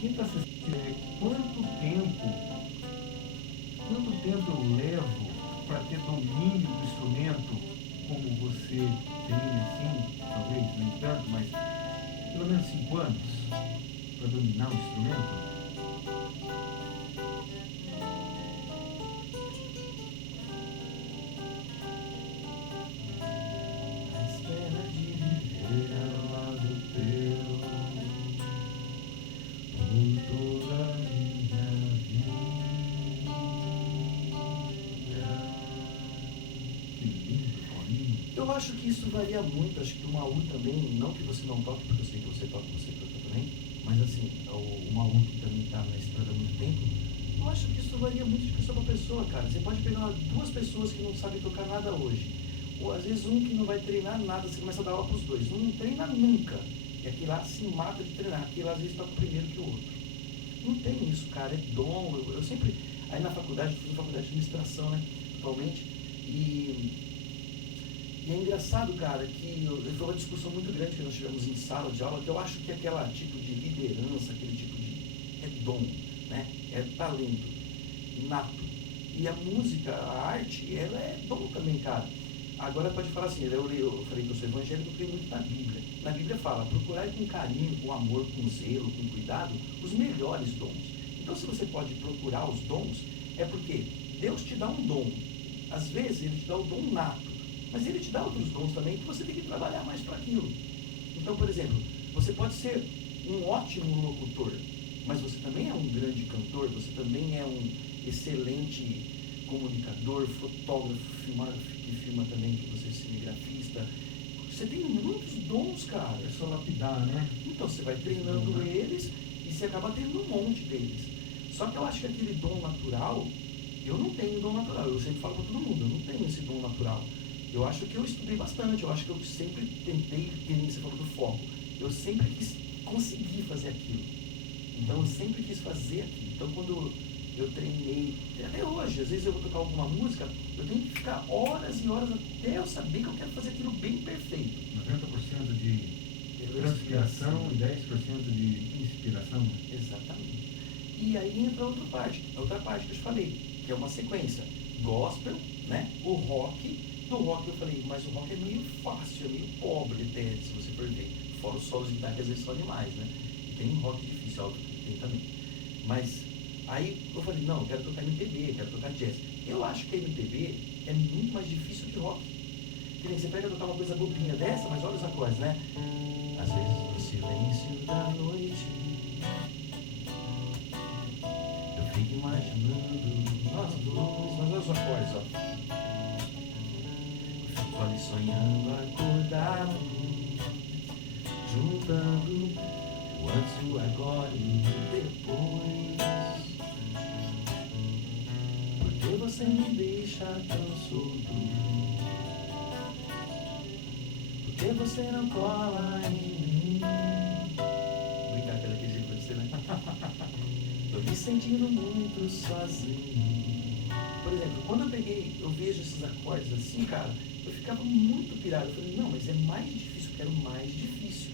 Quem está assistindo, quanto tempo eu levo para ter domínio do instrumento, como você tem assim, talvez, nem tanto, mas pelo menos 5 anos para dominar o instrumento? Eu acho que isso varia muito, acho que o Maú também, não que você não toque, porque eu sei que você toca também, mas assim, o Maú que também está na estrada há muito tempo, eu acho que isso varia muito de pessoa para pessoa, cara. Você pode pegar 2 pessoas que não sabem tocar nada hoje, ou às vezes um que não vai treinar nada, você começa a dar aula para os dois, um não treina nunca, e aquele lá se mata de treinar, aquele lá às vezes toca primeiro que o outro. Não tem isso, cara, é dom, eu sempre, aí na faculdade, eu fiz faculdade de administração, né, atualmente, e é engraçado, cara, que foi uma discussão muito grande que nós tivemos em sala de aula, que eu acho que aquela tipo de liderança, aquele tipo de... é dom. né? É talento nato. E a música, a arte, ela é dom também, cara. Agora pode falar assim, eu falei que eu sou evangélico, eu creio muito na Bíblia. Na Bíblia fala, procurar com carinho, com amor, com zelo, com cuidado, os melhores dons. Então se você pode procurar os dons, é porque Deus te dá um dom. Às vezes Ele te dá o dom nato, mas Ele te dá outros dons também que você tem que trabalhar mais para aquilo. Então, por exemplo, você pode ser um ótimo locutor, mas você também é um grande cantor, você também é um excelente comunicador, fotógrafo, que filma também, que você é cinegrafista. Você tem muitos dons, cara. É só lapidar, né? Então você vai treinando eles e você acaba tendo um monte deles. Só que eu acho que aquele dom natural, eu não tenho dom natural. Eu sempre falo para todo mundo, eu não tenho esse dom natural. Eu acho que eu estudei bastante, eu acho que eu sempre tentei, que nem você falou do foco, eu sempre quis conseguir fazer aquilo. Então eu sempre quis fazer aquilo. Então quando eu treinei, até hoje, às vezes eu vou tocar alguma música, eu tenho que ficar horas e horas até eu saber que eu quero fazer aquilo bem perfeito. 90% de transpiração e 10% de inspiração. Exatamente. E aí entra outra parte que eu te falei, que é uma sequência. Gospel, né? O rock. Do rock eu falei, mas o rock é meio fácil, é meio pobre até, se você for ver. Fora os solos de guitarra, que às vezes são animais, né? E tem rock difícil, óbvio, tem também. Mas aí eu falei, não, eu quero tocar MPB, quero tocar jazz. Eu acho que a MPB é muito mais difícil que rock. Que nem você pega tocar uma coisa bobinha dessa, mas olha os acordes, né? Às vezes no silêncio da noite eu fico imaginando nós dois, mas olha os acordes, ó. Eu fico ali sonhando, acordado, juntando o antes, o agora e o depois. Porque você me deixa tão solto? Porque você não cola em mim? Brincar com aquele jeito pra você, né? Tô me sentindo muito sozinho. Por exemplo, quando eu vejo esses acordes assim, cara, eu ficava muito pirado. Eu falei, não, mas é mais difícil, eu quero mais difícil,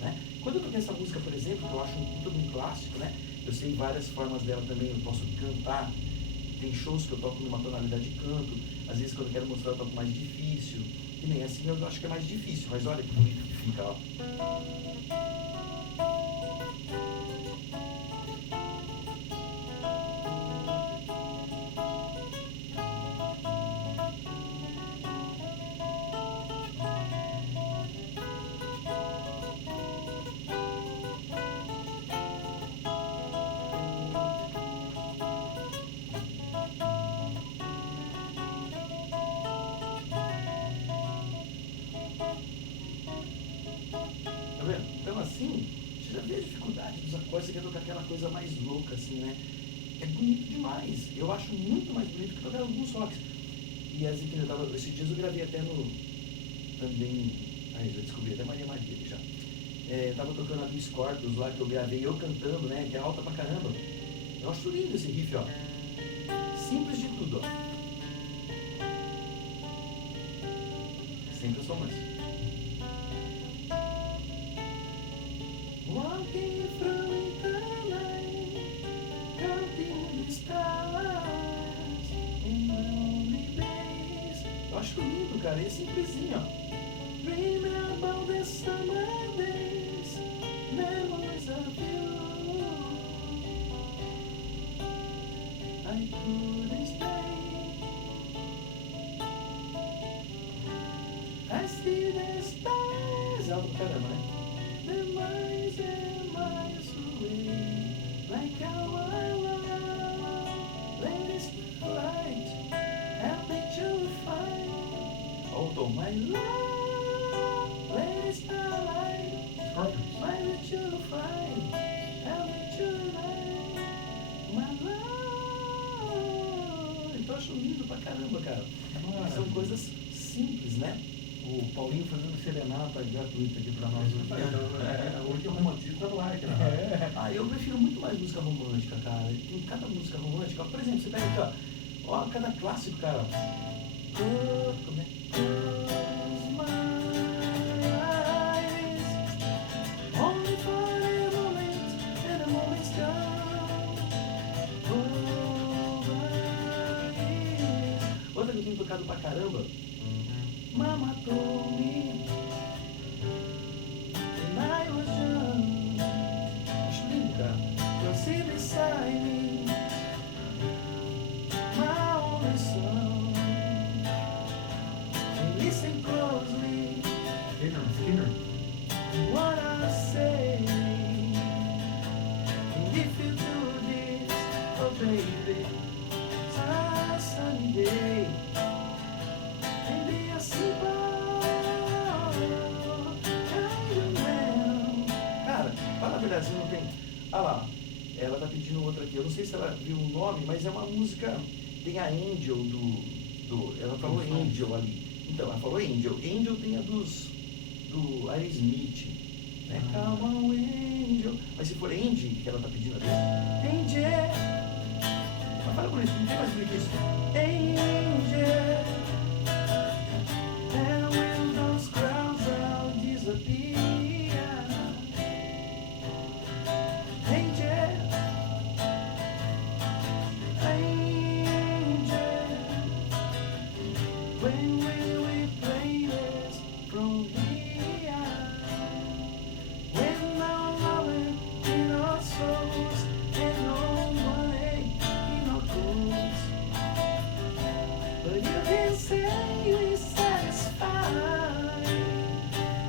né? Quando eu toquei essa música, por exemplo, que eu acho um puta de um clássico, né? Eu sei várias formas dela também, eu posso cantar. Tem shows que eu toco numa tonalidade de canto. Às vezes quando eu quero mostrar eu toco mais difícil. E nem assim eu acho que é mais difícil, mas olha que bonito que fica, ó. Então assim, você já vê a dificuldade dos acordes, você quer tocar aquela coisa mais louca assim, né? É bonito demais. Eu acho muito mais bonito que tocar alguns rocks. E assim, esses dias eu gravei até no... Também... Aí, já descobri, até Maria Maria já. Tava tocando a do Scorpions lá, que eu gravei eu cantando, né? Que é alta pra caramba. Eu acho lindo esse riff, ó. Simples de tudo, ó. Sempre as romance. Walking through the night, counting the stars in lonely days. Eu acho lindo, cara, é simplesinho, ó. Dream about the summer days, memories of you. I couldn't stay. I see the stars. Alto pra caramba, né? The miles and miles away, like our love, let it light, help me to find. Oh, Tom, my love, let it light, let me to find, help me to light, my love. Então eu acho lindo pra caramba, cara. São coisas simples, né? O Paulinho fazendo serenata gratuita aqui pra nós. Hoje o romantismo tá no ar, cara. Ah, eu prefiro muito mais música romântica, cara. Tem cada música romântica. Por exemplo, você pega aqui, ó. Ó, cada clássico, cara. Como é? Close my eyes, only for a moment, and the moment's gone. inspirado pra caramba. Mama told me when I was young. Acho lindo, cara. You'll sit beside me, my only son. And listen closely, Skinner. what I say. And if you do this, oh baby, it's a sunny day. And be a simple kind of man. Cara, fala a verdade, você não tem. Ah lá, ela tá pedindo outra aqui. Eu não sei se ela viu o nome, mas é uma música. Tem a Angel ela falou Angel ali. Então, ela falou Angel. Angel tem a do Aerosmith. Né? Calma, Angel. Mas se for Angie, que ela tá pedindo ali. Angel. Mas fala por isso, não tem mais bonito isso. Angel. And when those crowds all disappear. Angel. Angel. When will we play this from here? When no loving in our souls and no money in our clothes. But you can say we're satisfied.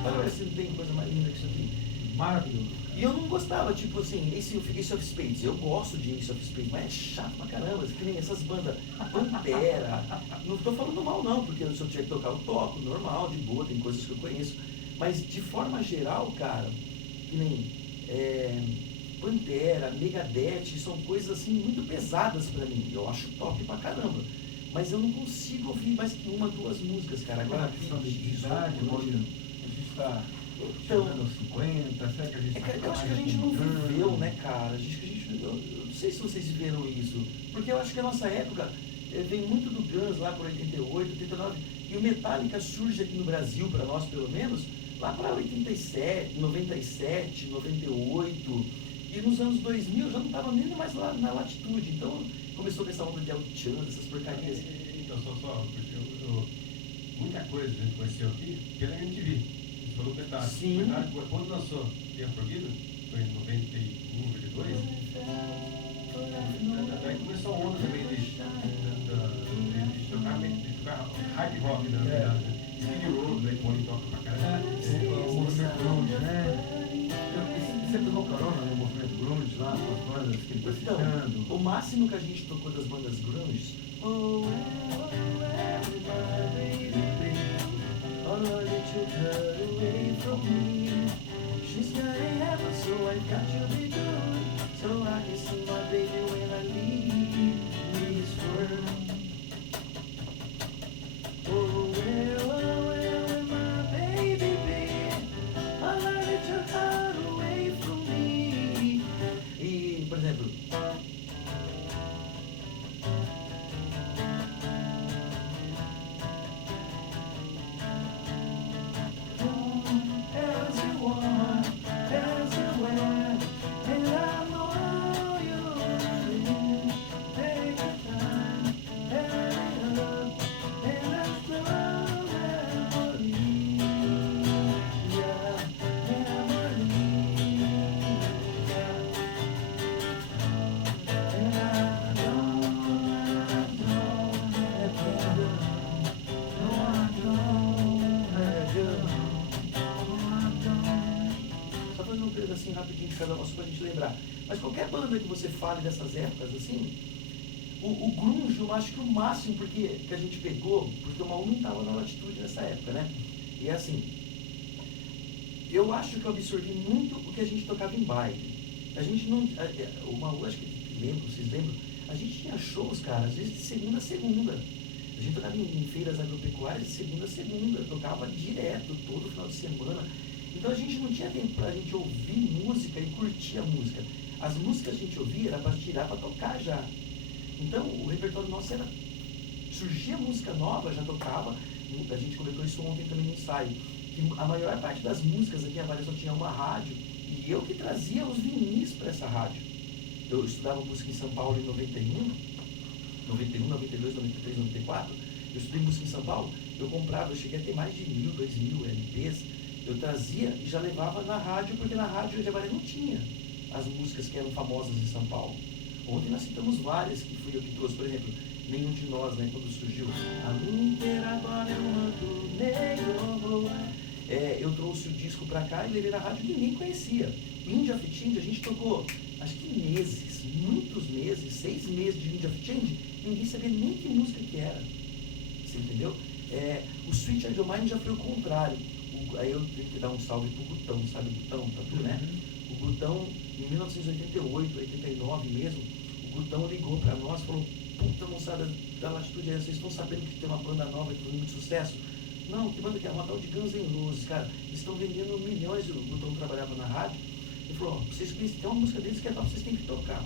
Olha se não tem coisa mais linda que isso aqui. Maravilhoso. E eu não gostava, tipo assim, esse Ace of Spades. Eu gosto de Ace of Spades, mas é chato pra caramba. Que nem essas bandas Pantera. Não tô falando mal não, porque se eu tiver que tocar eu toco, normal, de boa, tem coisas que eu conheço. Mas de forma geral, cara, que nem Pantera, Megadeth, são coisas assim muito pesadas pra mim. Eu acho top pra caramba. Mas eu não consigo ouvir mais que uma, duas músicas, cara. Agora Agora a questão de idade, a gente está chegando aos 50, será que a gente É que eu acho que a gente não viveu, né, cara? Eu não sei se vocês viveram isso. Porque eu acho que a nossa época vem muito do Guns lá por 88, 89. E o Metallica surge aqui no Brasil, para nós pelo menos, lá para 87, 97, 98. E nos anos 2000 já não estava nem mais lá na latitude. Então começou com essa onda de El Chan, essas porcarias. Então, porque muita coisa a gente conheceu aqui pela MTV. Você falou Metallica. Sim. Metallica, quando lançou The Unforgiven, foi em 91, 92. Daí começou a onda também de tocar hard rock, na verdade. Skid Row, né? Que toca pra caramba. O movimento grunge, né? Você pegou carona no movimento grunge lá, com as bandas que ele tá citando? Então, o máximo que a gente tocou das bandas grunge, oh, everybody, oh, Lord, that you cut away from me. She's got a heaven, so I got to be good, so I can see my baby when I leave this world. Oh, where my baby be? Oh, Lord, that you cut away from me. E, por exemplo, as you want, as you wear, and I know you take your time, add it up, and that's the memory, yeah, memory, and I don't let go. Só fazendo um pedacinho rapidinho de cada uma, só pra gente lembrar. Mas qualquer banda que você fale dessas épocas, assim, o grunge, eu acho que o máximo que a gente pegou, porque o Maú não estava na latitude nessa época, né? E é assim, eu acho que eu absorvi muito o que a gente tocava em baile. A gente não... O Maú, acho que lembra, vocês lembram? A gente tinha shows, cara, às vezes de segunda a segunda. A gente tocava em feiras agropecuárias de segunda a segunda, tocava direto, todo final de semana. Então a gente não tinha tempo pra gente ouvir música e curtir a música. As músicas que a gente ouvia era pra tirar pra tocar já. Então o repertório nosso era... Surgia música nova, já tocava. A gente comentou isso ontem também no ensaio. Que a maior parte das músicas aqui, a Valia só tinha uma rádio. E eu que trazia os vinis pra essa rádio. Eu estudava música em São Paulo em 91, 92, 93, 94. Eu estudei música em São Paulo, eu comprava, eu cheguei a ter mais de 1.000, 2.000 LPs, eu trazia e já levava na rádio, porque na rádio Jabaré não tinha as músicas que eram famosas em São Paulo. Ontem nós citamos várias, que fui eu que trouxe, por exemplo, Nenhum de Nós, né, quando surgiu. A lua inteira agora eu ando negro. Eu trouxe o disco pra cá e levei na rádio e ninguém conhecia. Wind of Change, a gente tocou, acho que meses, muitos meses, 6 meses de Wind of Change, ninguém sabia nem que música que era. Você entendeu? O Sweet Child O' Mine já foi o contrário. Aí eu tenho que dar um salve pro Gutão, sabe o Gutão, Tatu, né? O Gutão, em 1988, 89 mesmo, o Gutão ligou pra nós e falou: puta moçada da Latitude, vocês estão sabendo que tem uma banda nova que faz muito sucesso? Não, que banda que é? Uma tal de Guns N' Roses, cara. Eles estão vendendo milhões. O Gutão trabalhava na rádio. Ele falou: vocês conhecem, tem uma música deles que é top, vocês têm que tocar.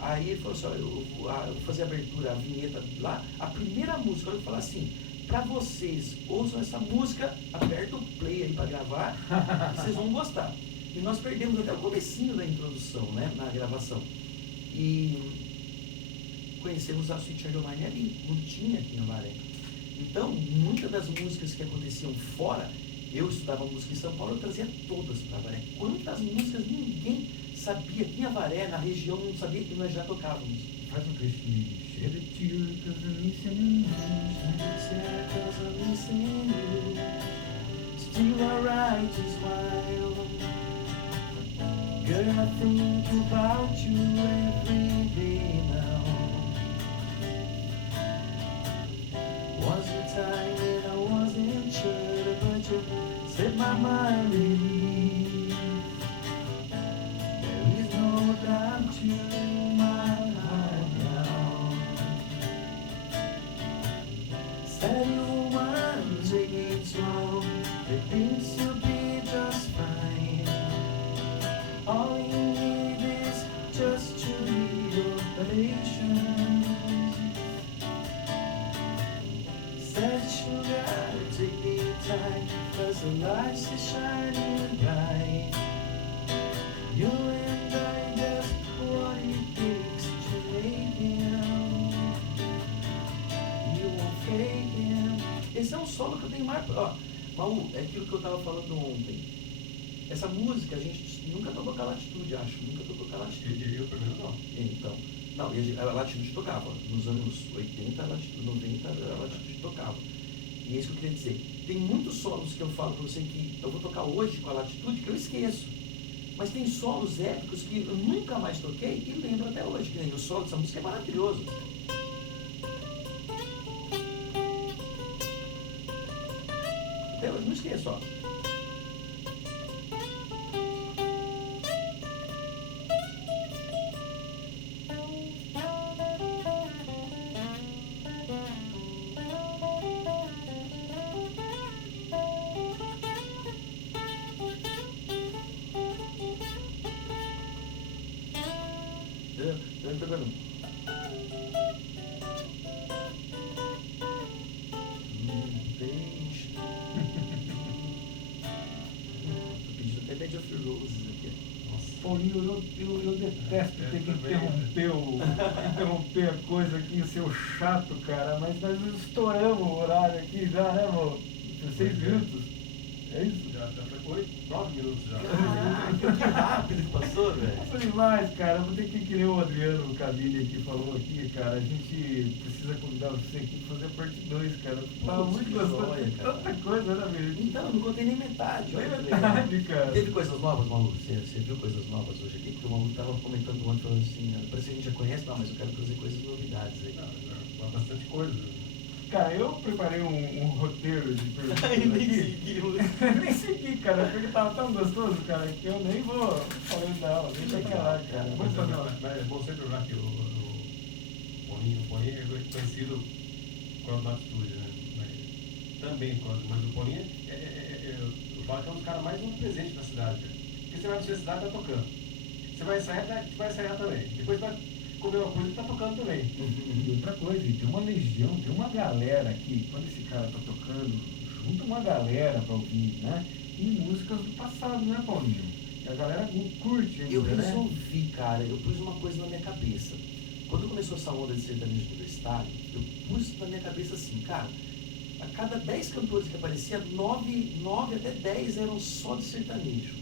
Aí ele falou assim: olha, eu vou fazer a abertura, a vinheta lá. A primeira música, eu vou falar assim: pra vocês, ouçam essa música, aperta o play aí pra gravar, e vocês vão gostar. E nós perdemos até o comecinho da introdução, né, na gravação. E conhecemos a Sweet Child O' Mine ali, não tinha aqui na Avaré. Então, muitas das músicas que aconteciam fora, eu estudava música em São Paulo, eu trazia todas para Avaré. Quantas músicas ninguém sabia aqui em Avaré, na região, não sabia que nós já tocávamos. Faz um trechinho de Shed a Tear, 'cause I'm missing you. Still alright to smile. Girl, I think about you every day now. Was a time when I wasn't sure, but you set my mind at ease. There is no doubt in my heart now. Said you want to get strong, that things will be just fine. All you need is just to be your patience. Said you gotta take the time, 'cause the light is shining bright. You and I, that's what it takes to make him. You won't fake him. Esse é um solo que eu tenho mais... Ó, Maú, é aquilo que eu tava falando ontem. Essa música a gente nunca tocou com a Latitude, acho. Nunca tocou com a Latitude. Eu, pelo menos, não. Então, não, e a Latitude tocava. Nos anos 80, a Latitude, 90, a Latitude tocava. E é isso que eu queria dizer. Tem muitos solos que eu falo pra você que eu vou tocar hoje com a Latitude que eu esqueço. Mas tem solos épicos que eu nunca mais toquei e lembro até hoje. Que nem o solo dessa música é maravilhoso. Até hoje não esqueço, ó. Paulinho, eu detesto ter que interromper a coisa aqui, ser o chato, cara, mas nós estouramos o horário aqui já, né, amor? 6 minutos. É isso? Já foi 9 minutos já. Que rápido que passou, velho. Passou demais, cara. Eu vou ter que nem o Adriano Cavilli aqui falou aqui, cara. A gente precisa convidar você aqui pra fazer a parte 2, cara. Tava muito gostoso. Tanta coisa, né, velho? Então, não contei nem metade. Nem metade, cara. Teve coisas novas, Malu? Você viu coisas novas hoje aqui? Porque o Malu tava comentando ontem, falando assim, parece que a gente já conhece, não, mas eu quero trazer coisas novidades aí. Não, bastante coisa. Cara, eu preparei um roteiro de perguntas nem aqui. Nem segui, cara, porque tava tão gostoso, cara, que eu nem vou falar dela. Deixa pra lá, cara. Vamos fazer uma... Mas é bom sempre lembrar que o Boninho é conhecido com a Latitude, né? Também, mas o Boninho eu falo que é um dos caras mais presentes da cidade. Porque você vai na sua cidade, tá tocando. Você vai ensaiar também. Depois vai comer uma coisa e tá tocando também. E outra coisa, tem uma legião, tem uma galera aqui, quando esse cara tá tocando, junta uma galera pra ouvir, né? E músicas do passado, né, Paulinho? E a galera curte ainda, Eu né? resolvi, cara, eu pus uma coisa na minha cabeça. quando começou essa onda de sertanejo universitário, eu pus na minha cabeça assim, cara, a cada 10 cantores que aparecia, 9 até 10 eram só de sertanejo.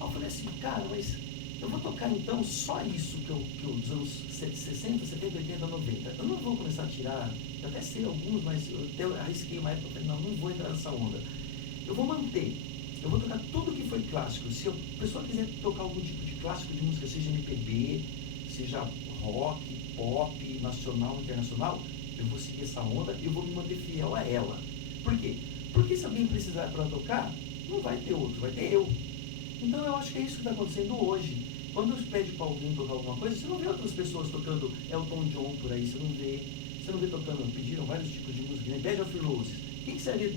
Aí eu falei assim, cara, mas eu vou tocar então só isso que eu dos anos 60, 70, 80, 90. Eu não vou começar a tirar, eu até sei alguns, mas eu até arrisquei uma época, eu falei, não vou entrar nessa onda. Eu vou manter, eu vou tocar tudo que foi clássico. Se a pessoa quiser tocar algum tipo de clássico de música, seja MPB, seja rock, pop, nacional, internacional, eu vou seguir essa onda e eu vou me manter fiel a ela. Por quê? Porque se alguém precisar para tocar, não vai ter outro, vai ter eu. Então eu acho que é isso que está acontecendo hoje. Quando você pede para alguém tocar alguma coisa, você não vê outras pessoas tocando Elton John por aí, você não vê tocando, pediram vários tipos de música, né? Bed of Roses. Quem que você vê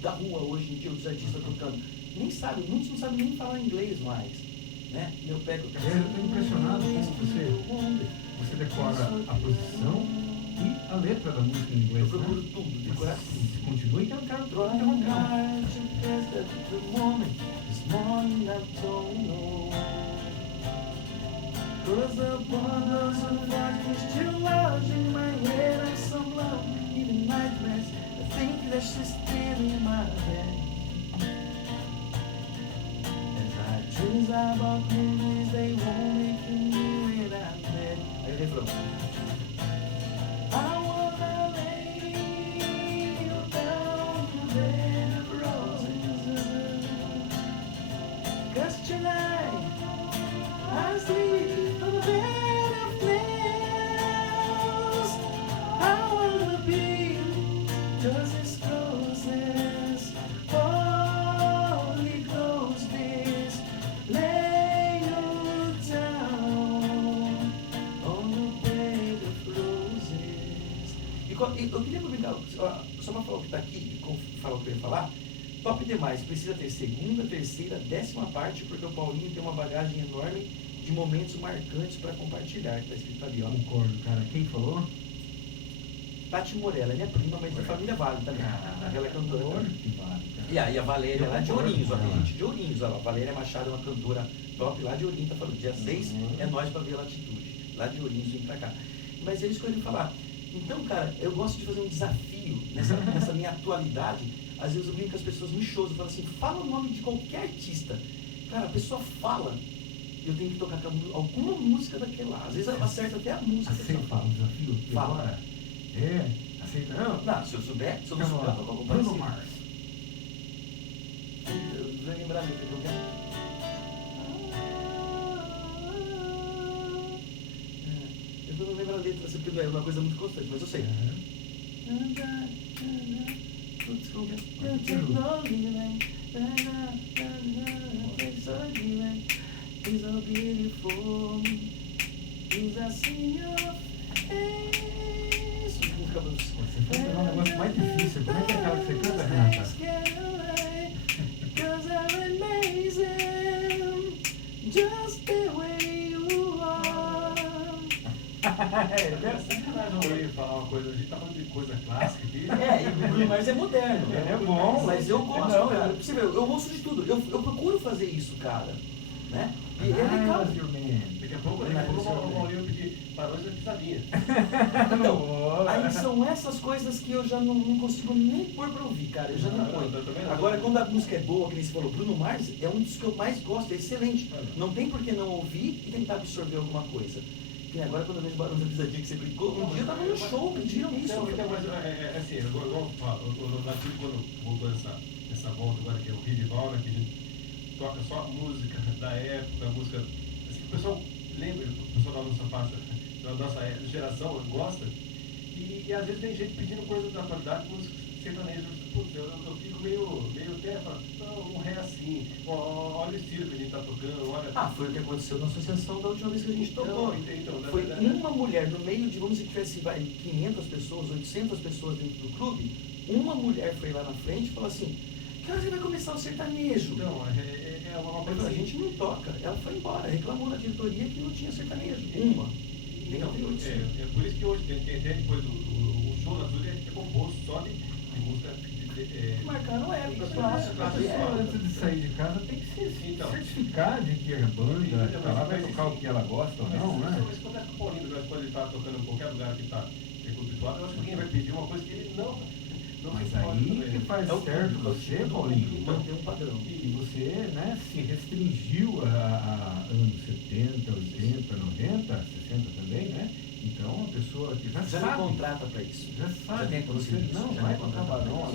da rua hoje em dia, os artistas tocando? Nem sabe, muitos não sabem nem falar inglês mais. Né? Eu pego... Eu estou impressionado como você decora a posição e a letra da música em inglês. Eu procuro tudo, decorar tudo. Continue que eu não quero interromper. Cause the wonders of life is still lodged in my head like some love, even nightmares. I think that she's still in my bed. As I dream about movies, they won't make me when I'm dead. Aí o refrão. I wanna lay you down in a bed of roses. 'Cause tonight I sleep on a bed of nails. I wanna be just as close as Holy Ghost is. Lay you down on a bed of roses. E eu queria aproveitar, só para falar o que está aqui e falar o que eu ia falar. Top demais, precisa ter segunda, terceira, 10ª parte, porque o Paulinho tem uma bagagem enorme de momentos marcantes para compartilhar, que tá escrito ali, ó. Concordo, cara. Quem falou? Tati Morella, minha prima, mas da família Vale também. Ela é cantora. Que vale, cara. E aí a Valéria lá de Ourinhos, ó, tem gente de Ourinhos, ó lá. Valéria Machado é uma cantora top lá de Ourinhos, tá falando. Dia 6 é nós para ver a Latitude. Lá de Ourinhos, vem pra cá. Mas é isso que eu ia falar. Então, cara, eu gosto de fazer um desafio nessa minha atualidade. Às vezes eu brinco com as pessoas em shows, eu falo assim, fala o nome de qualquer artista. Cara, a pessoa fala, eu tenho que tocar alguma música daquela lá. Às vezes ela acerta até a música. Aceita o desafio? Fala. Agora? Aceita? Não, se eu souber, se eu não souber, eu toco alguma Bruno coisa. Mars. Eu vou lembrar ali, que eu quero. Eu não lembro a letra, assim, porque não é uma coisa muito constante, mas eu sei. Is so beautiful, is a senior face. Você foi pegar um negócio mais difícil. Como é que é aquela que você canta, Renata? Cause I'm amazing, just the way you are. Eu ia falar uma coisa, a gente tá falando de coisa clássica aqui. É, e o Bruno Mars é moderno. É bom. Mas eu gosto, não, cara. Você vê, eu gosto de tudo. Eu procuro fazer isso, cara. Né? E é legal. Daqui a pouco o Maurinho pedir paródia da pisadinha. Então, aí são essas coisas que eu já não consigo nem pôr pra ouvir, cara. Eu já não ponho. Agora, quando a música é boa, que nem você falou, Bruno Mars é um dos que eu mais gosto, é excelente. Não tem por que não ouvir e tentar absorver alguma coisa. E agora, quando eu vejo Barões da Pisadinha que você brincou, um dia eu tava no show, pediram isso. Não, então, mas é assim, igual eu falo, o Nativo, quando voltou essa volta agora, que é o Ridival, né, que a gente toca só música da época, música assim, que o pessoal lembra, o pessoal da nossa faixa, da nossa geração gosta, e às vezes tem gente pedindo coisa da atualidade, música sertaneja. Putz, eu fico meio até falando, não é assim, olha o estilo que a gente tá tocando, olha. Foi o que aconteceu na associação da última vez que a gente tocou. Então, Foi uma mulher no meio de, vamos dizer que tivesse 500 pessoas, 800 pessoas dentro do clube, uma mulher foi lá na frente e falou assim, que hora você vai começar o sertanejo? Então, é uma coisa A assim. gente não toca. Ela foi embora, reclamou na diretoria que não tinha sertanejo. Uma. Então, é por isso que hoje, até depois o show da Júlia é composto só de música Marcando época, A pessoa, antes de sair de casa, tem que se certificar de que a banda, ela vai tocar o que ela gosta ou não, né? Mas quando é que o Paulinho, quando ele está tocando em qualquer lugar que está cultuado, eu acho que alguém vai pedir uma coisa que ele não mas aí que faz certo você, Paulinho, manter um padrão. E você, né, se restringiu a anos 70, 80, 90, 60 também, né? Então a pessoa que já sabe. Já me contrata para isso. Já sabe. tem Que você não vai contratar barão,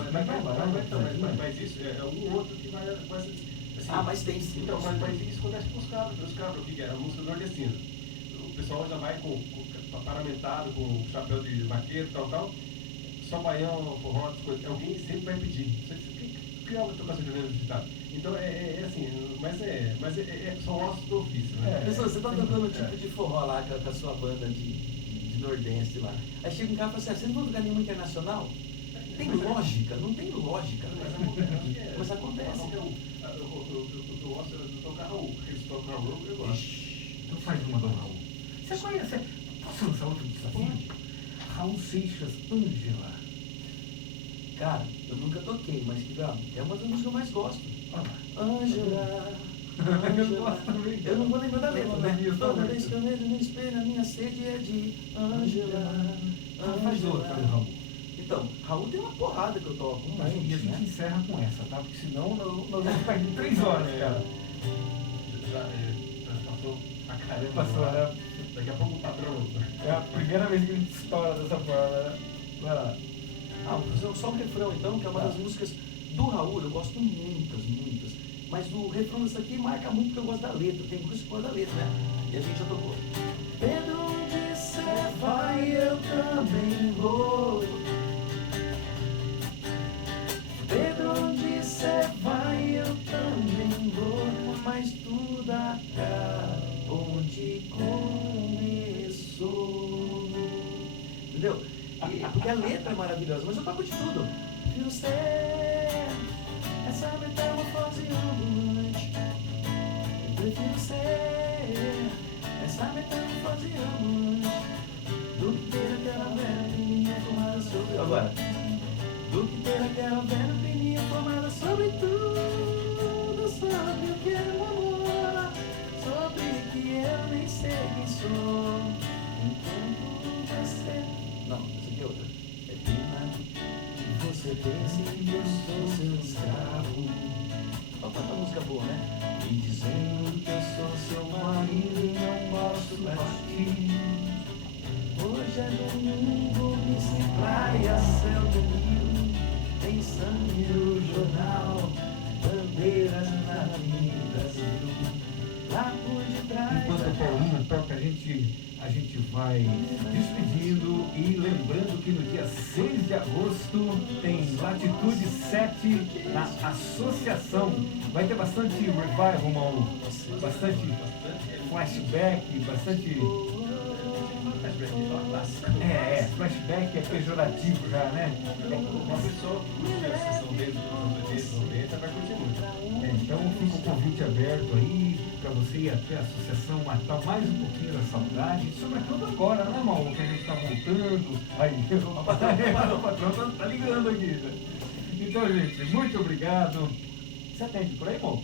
mas isso é um outro que vai assim, mas tem sim. Então, mas isso acontece com os cabras, o que é? A música nordestina. O pessoal já vai paramentado, com chapéu de vaqueiro, tal. Só baião, forró, alguém sempre vai pedir. Que é tocar sertanejo digitado? Então é assim, mas são ossos do ofício, né? Pessoal, você tá tocando tipo de forró lá com a sua banda de Nordeste lá. Aí chega um cara e fala assim, você não vai tocar nenhuma internacional? Tem lógica? Não tem lógica. Mas acontece. Eu gosto de tocar Raul, eles tocam Raul, eu gosto. Então faz uma do Raul. Você conhece? Posso lançar outro desafio? Raul Seixas, Ângela. Cara, eu nunca toquei, mas é uma das músicas que eu mais gosto. Ângela. Eu não vou lembrar da letra, né? Toda vez que eu vejo no espelho, a minha sede é de Ângela. Faz outra, Raul. Então, Raul tem uma porrada que eu toco. E a gente encerra com essa, tá? Porque senão nós vamos ficar aqui 3 horas, cara. Já passou a caramba. Passou, né? Daqui a pouco o patrão. É a primeira vez que a gente estoura dessa forma, né? Vai lá. Vou fazer só um refrão então, que é uma das músicas do Raul, eu gosto muitas. Mas o refrão dessa aqui marca muito porque eu gosto da letra, tem música que eu gosto da letra, né? E a gente já tocou. Pedro, onde você vai, eu também vou. Pedro, onde você vai, eu também vou. Mas tudo acaba onde começou. Entendeu? Porque a letra é maravilhosa, mas eu toco de tudo. Você, essa metamorfose ambulante. Eu prefiro ser essa metamorfose ambulante. Do que ter aquela velha pininha formada sobre... Agora. Do que ter aquela velha pininha formada sobre tudo. Sobre o que é o amor. Sobre que eu nem sei quem sou. Enquanto você... Não, essa aqui é outra. É pena que você pense que eu sou seu escravo. Olha quanta música boa, né? Me dizendo que eu sou seu marido e não posso partir. Hoje é domingo, missa em praia, céu do rio. Tem sangue no jornal, bandeiras na Avenida Brasil. Lá por detrás. Enquanto o Paulinho toca, a gente vai despedindo e lembrando que no dia 6 de agosto tem Latitude 7 na Associação. Vai ter bastante revival, Mauro, bastante flashback, bastante... flashback é pejorativo já, né? Uma pessoa que curte a sessão desde os anos 80, 90 vai curtir muito. Então fica o convite aberto aí para você ir até a associação, matar mais um pouquinho da saudade, sobretudo agora, né, Mauro, que a gente está voltando. Aí, o patrão tá ligando aqui. Então, gente, muito obrigado. Você atende por aí, Mauro?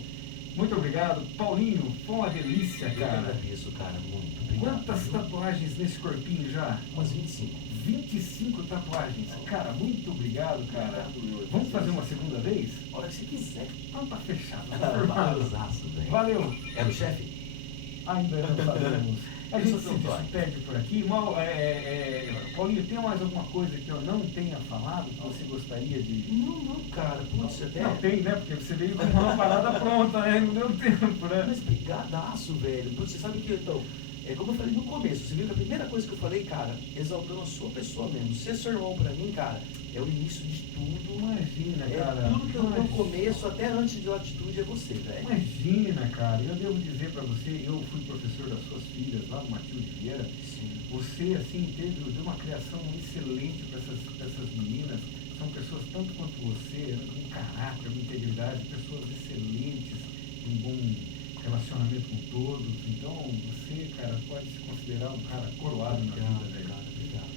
Muito obrigado. Paulinho, foi uma delícia, cara. Eu agradeço, cara, muito. Obrigado. Quantas tatuagens nesse corpinho já? Umas 25. 25 tatuagens. Cara, muito obrigado, cara. Vamos fazer uma segunda vez? A hora que você quiser. Então tá fechado. Valeuzaço, velho. Valeu. Era o chefe? Ainda não sabemos. A gente se despede por aqui. Paulinho, tem mais alguma coisa que eu não tenha falado que você gostaria de... Não, cara. Putz, até... Não tem, né? Porque você veio com uma parada pronta, né? Não deu tempo, né? Mas brigadaço, velho. Putz, você sabe que, então... É como eu falei no começo, você viu que a primeira coisa que eu falei, cara, exaltando a sua pessoa mesmo. Ser seu irmão pra mim, cara, é o início de tudo. Imagina, cara. É tudo que eu no começo, até antes de atitude, é você, velho. Imagina, cara. Eu devo dizer pra você, eu fui professor das suas filhas lá no Matilde Vieira. Sim. Você, assim, deu uma criação excelente pra essas meninas. São pessoas, tanto quanto você, com caráter, com integridade, pessoas excelentes, um bom relacionamento com todos. Então, você, cara, pode se considerar um cara coroado na vida, velho. Cara, obrigado.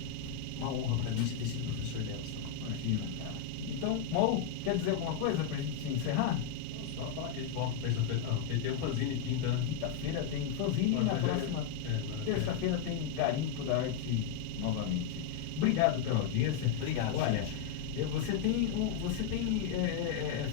Uma honra pra mim você ter sido professor delas. Imagina, cara. Então, Maú, quer dizer alguma coisa pra gente encerrar? Só falar que a gente volta terça-feira. Porque tem um fanzine quinta, né? Quinta-feira tem fanzine e na próxima terça-feira tem Garimpo da Arte novamente. Obrigado pela audiência. Obrigado, Olha, gente. você tem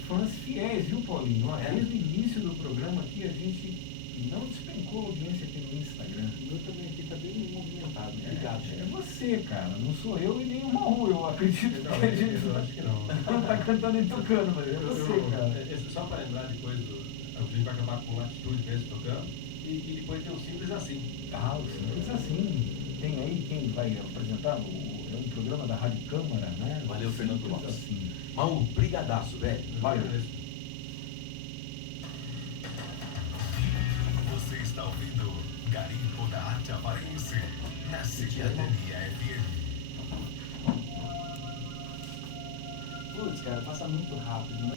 fãs fiéis, viu, Paulinho? Ó, desde o início do programa aqui a gente não despencou a audiência aqui no Instagram. O meu também aqui tá bem movimentado. Obrigado, gente. É você, cara, não sou eu e nem o Maú. Eu acredito Não, que a gente eu acho que não. não tá cantando e tocando, mas é você, cara. Só para lembrar depois, a gente vai acabar com Latitude mesmo tocando. E depois tem o Simples Assim. Ah, o Simples Assim. Tem aí quem vai apresentar? É um programa da Rádio Câmara, né? Valeu, Fernando Simples Lopes. Assim. Maú, brigadaço, velho. Valeu. Você está ouvindo Garimpo da Arte Aparense na Cidadania FM. Putz, cara, passa muito rápido, né?